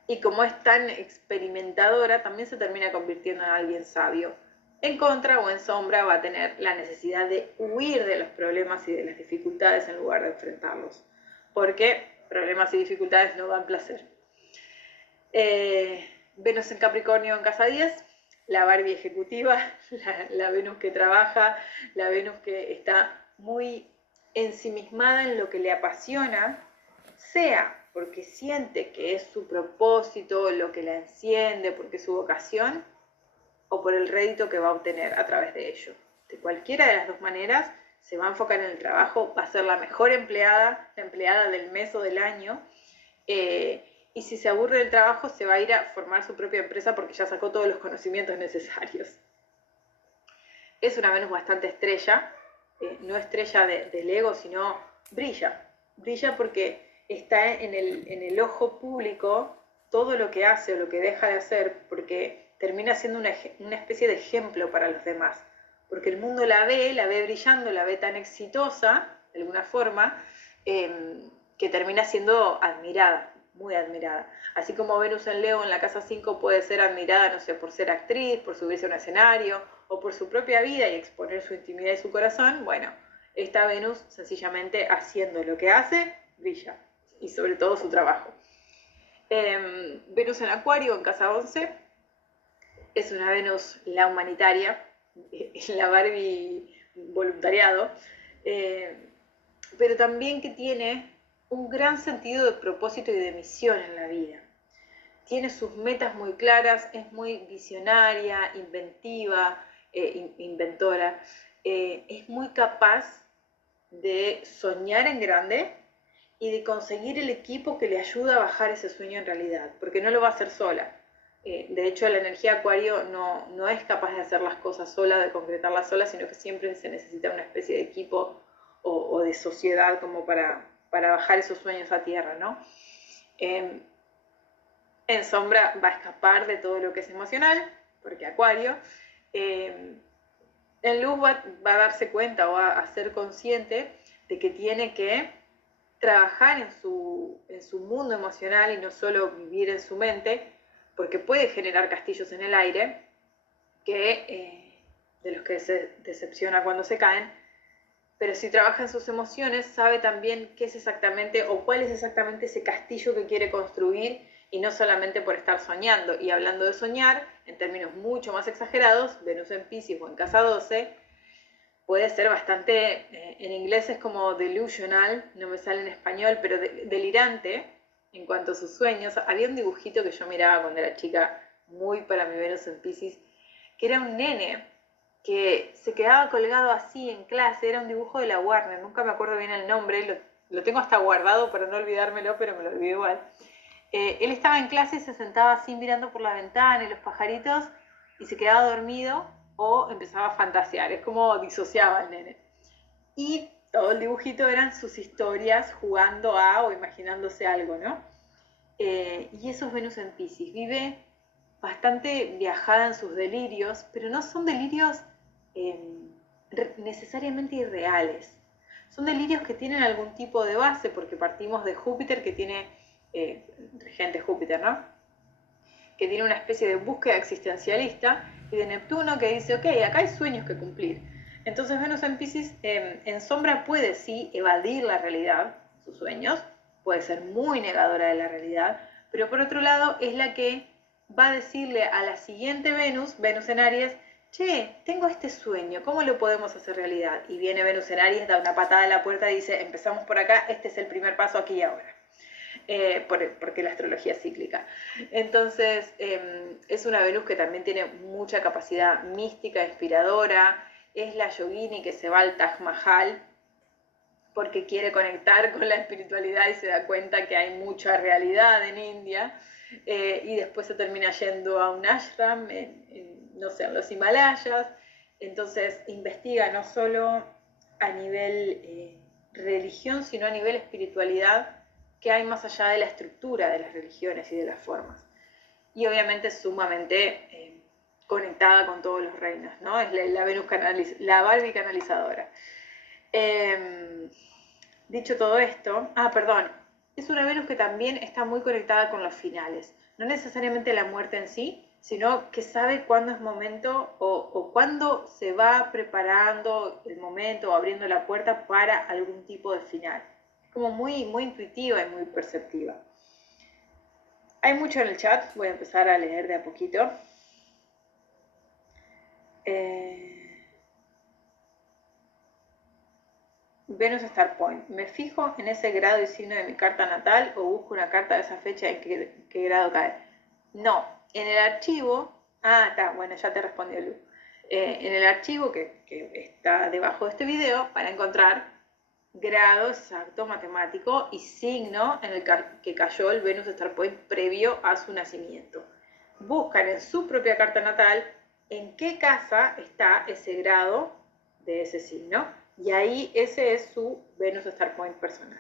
Y como es tan experimentadora, también se termina convirtiendo en alguien sabio. En contra o en sombra va a tener la necesidad de huir de los problemas y de las dificultades en lugar de enfrentarlos. Porque problemas y dificultades no dan placer. Venus en Capricornio en casa 10, la Barbie ejecutiva, la Venus que trabaja, la Venus que está muy ensimismada en lo que le apasiona, sea porque siente que es su propósito, lo que la enciende, porque es su vocación, o por el rédito que va a obtener a través de ello. De cualquiera de las dos maneras, se va a enfocar en el trabajo, va a ser la mejor empleada, la empleada del mes o del año, y si se aburre del trabajo, se va a ir a formar su propia empresa porque ya sacó todos los conocimientos necesarios. Es una Venus bastante estrella, no estrella del ego, sino brilla. Brilla porque está en el ojo público todo lo que hace o lo que deja de hacer, porque termina siendo una especie de ejemplo para los demás. Porque el mundo la ve brillando, la ve tan exitosa, de alguna forma, que termina siendo admirada, muy admirada. Así como Venus en Leo en la casa 5 puede ser admirada, no sé, por ser actriz, por subirse a un escenario, o por su propia vida y exponer su intimidad y su corazón, bueno, esta Venus sencillamente haciendo lo que hace, brilla, y sobre todo su trabajo. Venus en Acuario, en casa 11, es una Venus la humanitaria, la Barbie voluntariado, pero también que tiene un gran sentido de propósito y de misión en la vida. Tiene sus metas muy claras, es muy visionaria, inventiva, inventora, es muy capaz de soñar en grande y de conseguir el equipo que le ayuda a bajar ese sueño en realidad, porque no lo va a hacer sola. De hecho, la energía Acuario no es capaz de hacer las cosas sola, de concretarlas sola, sino que siempre se necesita una especie de equipo o de sociedad como para bajar esos sueños a tierra, ¿no? En sombra va a escapar de todo lo que es emocional, porque Acuario. En luz va a darse cuenta o va a ser consciente de que tiene que trabajar en su mundo emocional y no solo vivir en su mente, porque puede generar castillos en el aire, de los que se decepciona cuando se caen, pero si trabaja en sus emociones, sabe también qué es exactamente o cuál es exactamente ese castillo que quiere construir y no solamente por estar soñando. Y hablando de soñar, en términos mucho más exagerados, Venus en Piscis o en casa 12, puede ser bastante, en inglés es como delusional, no me sale en español, pero delirante en cuanto a sus sueños. Había un dibujito que yo miraba cuando era chica, muy para mi Venus en Piscis, que era un nene que se quedaba colgado así en clase, era un dibujo de la Warner, nunca me acuerdo bien el nombre, lo tengo hasta guardado para no olvidármelo, pero me lo olvidé igual. Él estaba en clase y se sentaba así mirando por la ventana y los pajaritos y se quedaba dormido o empezaba a fantasear, es como disociaba el nene. Y todo el dibujito eran sus historias jugando a o imaginándose algo, ¿no? Y eso es Venus en Piscis, vive bastante viajada en sus delirios, pero no son delirios eh, necesariamente irreales. Son delirios que tienen algún tipo de base, porque partimos de Júpiter, que tiene, regente Júpiter, ¿no? Que tiene una especie de búsqueda existencialista, y de Neptuno que dice, ok, acá hay sueños que cumplir. Entonces Venus en Piscis en sombra puede sí evadir la realidad, sus sueños, puede ser muy negadora de la realidad, pero por otro lado es la que va a decirle a la siguiente Venus, Venus en Aries, che, tengo este sueño, ¿cómo lo podemos hacer realidad? Y viene Venus en Aries, da una patada a la puerta y dice, empezamos por acá, este es el primer paso aquí y ahora. Porque la astrología es cíclica. Entonces, es una Venus que también tiene mucha capacidad mística, inspiradora, es la yogini que se va al Taj Mahal porque quiere conectar con la espiritualidad y se da cuenta que hay mucha realidad en India, y después se termina yendo a un ashram, no sé, en los Himalayas. Entonces investiga no solo a nivel religión, sino a nivel espiritualidad, que hay más allá de la estructura de las religiones y de las formas. Y obviamente sumamente conectada con todos los reinos, ¿no? Es la Venus la Barbie canalizadora. Dicho todo esto, perdón, es una Venus que también está muy conectada con los finales. No necesariamente la muerte en sí, sino que sabe cuándo es momento o cuándo se va preparando el momento o abriendo la puerta para algún tipo de final. Es como muy, muy intuitiva y muy perceptiva. Hay mucho en el chat, voy a empezar a leer de a poquito. Venus Star Point. ¿Me fijo en ese grado y signo de mi carta natal o busco una carta de esa fecha en qué grado cae? No, en el archivo... está, bueno, ya te respondió Lu. En el archivo que está debajo de este video van a encontrar grado exacto matemático y signo en el que cayó el Venus Star Point previo a su nacimiento. Buscan en su propia carta natal en qué casa está ese grado de ese signo, y ahí ese es su Venus Star Point personal.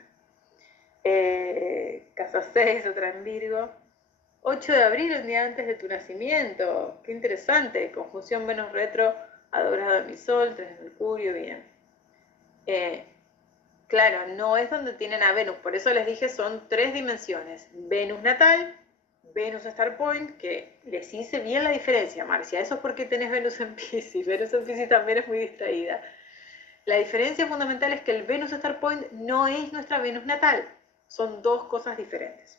Casa 6, otra en Virgo. 8 de abril, un día antes de tu nacimiento. Qué interesante. Conjunción Venus retro a 2 grados de mi Sol, 3 de Mercurio, bien. Claro, no es donde tienen a Venus, por eso les dije son 3 dimensiones. Venus natal, Venus Star Point, que les hice bien la diferencia, Marcia. Eso es porque tenés Venus en Piscis. Venus en Piscis también es muy distraída. La diferencia fundamental es que el Venus Star Point no es nuestra Venus natal. Son dos cosas diferentes.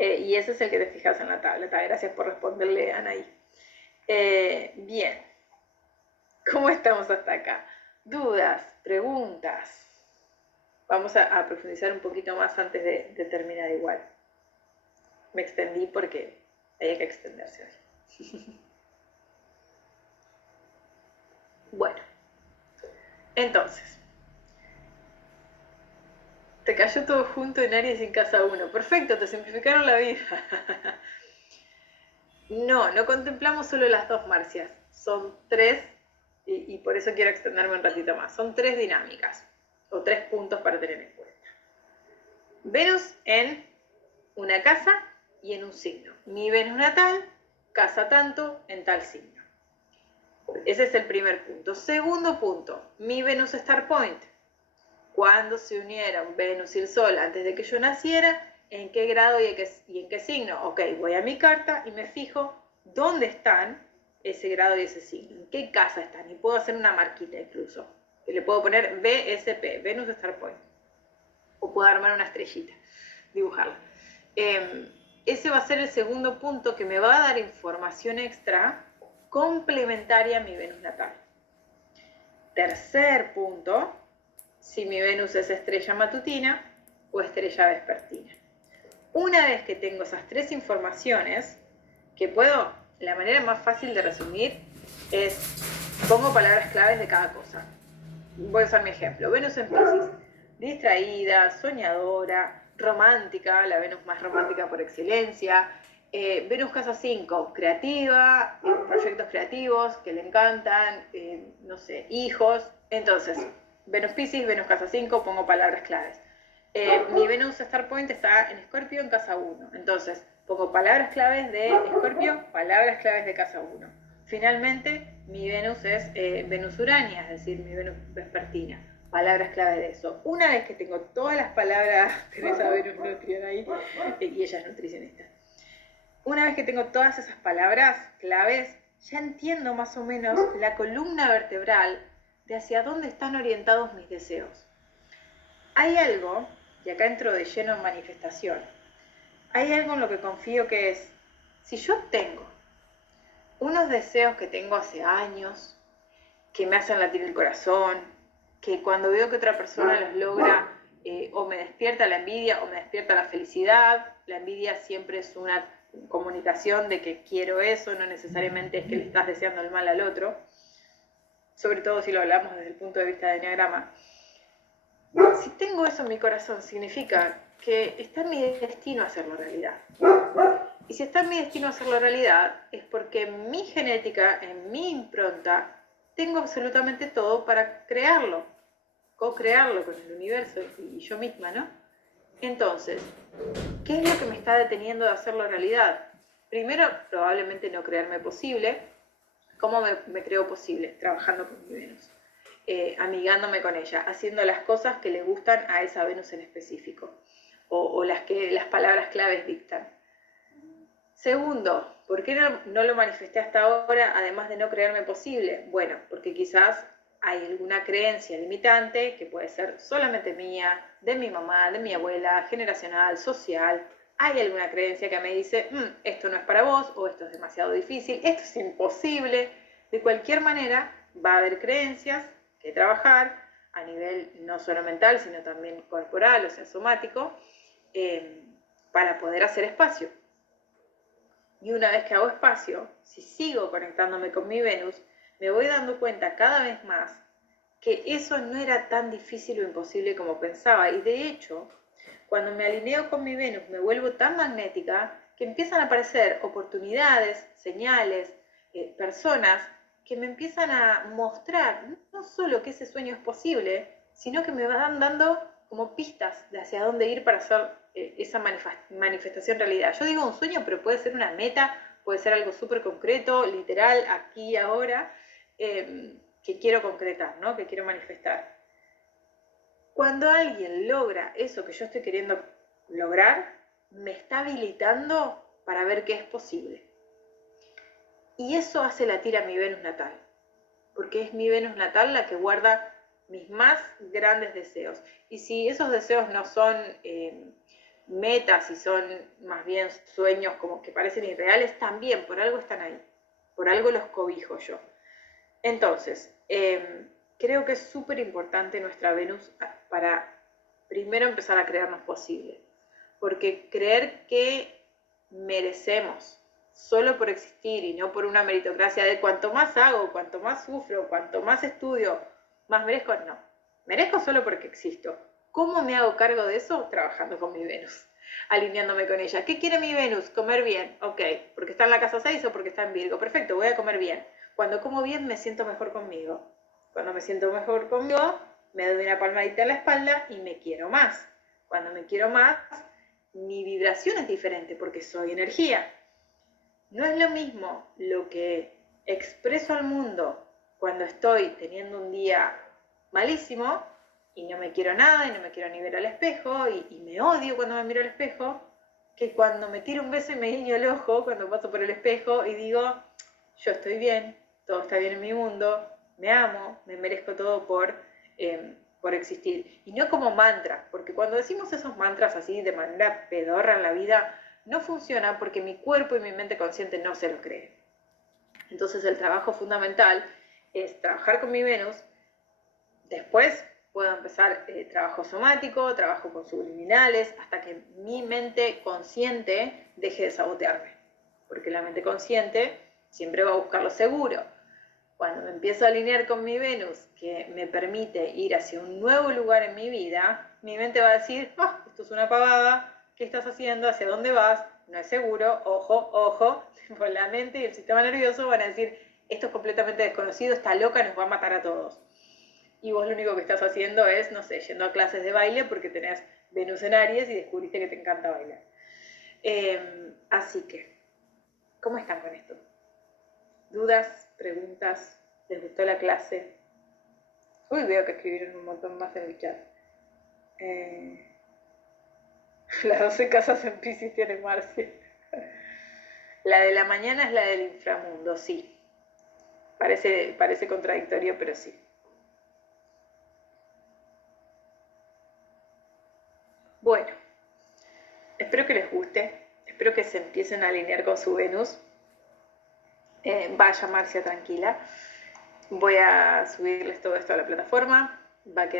Y ese es el que te fijas en la tabla. Gracias por responderle, Anaí. Bien. ¿Cómo estamos hasta acá? ¿Dudas? ¿Preguntas? Vamos a profundizar un poquito más antes de terminar igual. Me extendí porque hay que extenderse hoy. Bueno, entonces, te cayó todo junto en Aries en casa 1. Perfecto, te simplificaron la vida. No contemplamos solo las dos Marcias. Son tres, y por eso quiero extenderme un ratito más. Son tres dinámicas, o tres puntos para tener en cuenta. Venus en una casa y en un signo. Mi Venus natal, casa tanto, en tal signo. Ese es el primer punto. Segundo punto, mi Venus Star Point. Cuando se unieron Venus y el Sol antes de que yo naciera, ¿en qué grado y en qué signo? Ok, voy a mi carta y me fijo dónde están ese grado y ese signo, en qué casa están. Y puedo hacer una marquita incluso, que le puedo poner VSP, Venus Star Point. O puedo armar una estrellita, dibujarla. Ese va a ser el segundo punto que me va a dar información extra complementaria a mi Venus natal. Tercer punto, si mi Venus es estrella matutina o estrella vespertina. Una vez que tengo esas tres informaciones, que puedo, la manera más fácil de resumir es, pongo palabras claves de cada cosa. Voy a usar mi ejemplo. Venus en Piscis, distraída, soñadora, romántica, la Venus más romántica por excelencia. Venus casa 5, creativa, proyectos creativos que le encantan, no sé, hijos. Entonces, Venus Piscis, Venus casa 5, pongo palabras claves. Mi Venus Star Point está en Escorpio en casa 1. Entonces, pongo palabras claves de Escorpio, palabras claves de casa 1. Finalmente, mi Venus es Venus Urania, es decir, mi Venus vespertina. Palabras claves de eso. Una vez que tengo todas las palabras, tenés a Venus Nutrian ahí, y ella es nutricionista. Una vez que tengo todas esas palabras claves, ya entiendo más o menos la columna vertebral de hacia dónde están orientados mis deseos. Hay algo, y acá entro de lleno en manifestación, hay algo en lo que confío que es, si yo tengo unos deseos que tengo hace años, que me hacen latir el corazón, que cuando veo que otra persona los logra, o me despierta la envidia o me despierta la felicidad. La envidia siempre es una comunicación de que quiero eso, no necesariamente es que le estás deseando el mal al otro, sobre todo si lo hablamos desde el punto de vista de Enneagrama. Si tengo eso en mi corazón, significa que está en mi destino hacerlo realidad. Y si está en mi destino hacerlo realidad, es porque en mi genética, en mi impronta, tengo absolutamente todo para crearlo, co-crearlo con el universo y yo misma, ¿no? Entonces, ¿qué es lo que me está deteniendo de hacerlo realidad? Primero, probablemente no creerme posible. ¿Cómo me creo posible? Trabajando con mi Venus. Amigándome con ella, haciendo las cosas que le gustan a esa Venus en específico, o las que las palabras claves dictan. Segundo, ¿por qué no lo manifesté hasta ahora, además de no creerme posible? Bueno, porque quizás hay alguna creencia limitante que puede ser solamente mía, de mi mamá, de mi abuela, generacional, social. Hay alguna creencia que me dice, esto no es para vos, o esto es demasiado difícil, esto es imposible. De cualquier manera, va a haber creencias que trabajar a nivel no solo mental, sino también corporal, o sea, somático, para poder hacer espacio. Y una vez que hago espacio, si sigo conectándome con mi Venus, me voy dando cuenta cada vez más que eso no era tan difícil o imposible como pensaba. Y de hecho, cuando me alineo con mi Venus, me vuelvo tan magnética que empiezan a aparecer oportunidades, señales, personas que me empiezan a mostrar no solo que ese sueño es posible, sino que me van dando como pistas de hacia dónde ir para hacer esa manifestación realidad. Yo digo un sueño, pero puede ser una meta, puede ser algo súper concreto, literal, aquí y ahora, que quiero concretar, ¿no? Que quiero manifestar. Cuando alguien logra eso que yo estoy queriendo lograr, me está habilitando para ver qué es posible. Y eso hace latir a mi Venus natal, porque es mi Venus natal la que guarda mis más grandes deseos. Y si esos deseos no son metas y son más bien sueños como que parecen irreales, también por algo están ahí, por algo los cobijo yo. Entonces, creo que es súper importante nuestra Venus para primero empezar a creernos posible, porque creer que merecemos solo por existir y no por una meritocracia de cuanto más hago, cuanto más sufro, cuanto más estudio, más merezco, no. Merezco solo porque existo. ¿Cómo me hago cargo de eso? Trabajando con mi Venus, alineándome con ella. ¿Qué quiere mi Venus? Comer bien. Ok, porque está en la casa 6 o porque está en Virgo. Perfecto, voy a comer bien. Cuando como bien me siento mejor conmigo. Cuando me siento mejor conmigo, me doy una palmadita en la espalda y me quiero más. Cuando me quiero más, mi vibración es diferente porque soy energía. No es lo mismo lo que expreso al mundo cuando estoy teniendo un día malísimo y no me quiero nada y no me quiero ni ver al espejo y me odio cuando me miro al espejo, que cuando me tiro un beso y me guiño el ojo cuando paso por el espejo y digo, yo estoy bien, todo está bien en mi mundo, me amo, me merezco todo por existir. Y no como mantra, porque cuando decimos esos mantras así de manera pedorra en la vida, no funciona porque mi cuerpo y mi mente consciente no se lo creen. Entonces el trabajo fundamental es trabajar con mi Venus, después puedo empezar trabajo somático, trabajo con subliminales, hasta que mi mente consciente deje de sabotearme. Porque la mente consciente siempre va a buscar lo seguro. Cuando me empiezo a alinear con mi Venus, que me permite ir hacia un nuevo lugar en mi vida, mi mente va a decir, esto es una pavada, ¿qué estás haciendo? ¿Hacia dónde vas? No es seguro, ojo, ojo. Pues la mente y el sistema nervioso van a decir, esto es completamente desconocido, está loca, nos va a matar a todos. Y vos lo único que estás haciendo es, no sé, yendo a clases de baile porque tenés Venus en Aries y descubriste que te encanta bailar. Así que, ¿cómo están con esto? ¿Dudas? ¿Preguntas? ¿Les gustó la clase? Uy, veo que escribieron un montón más en el chat. Las 12 casas en Piscis tiene Marcia. La de la mañana es la del inframundo, sí. Parece contradictorio, pero sí. Bueno, espero que les guste. Espero que se empiecen a alinear con su Venus. Vaya Marcia tranquila. Voy a subirles todo esto a la plataforma. Va a quedar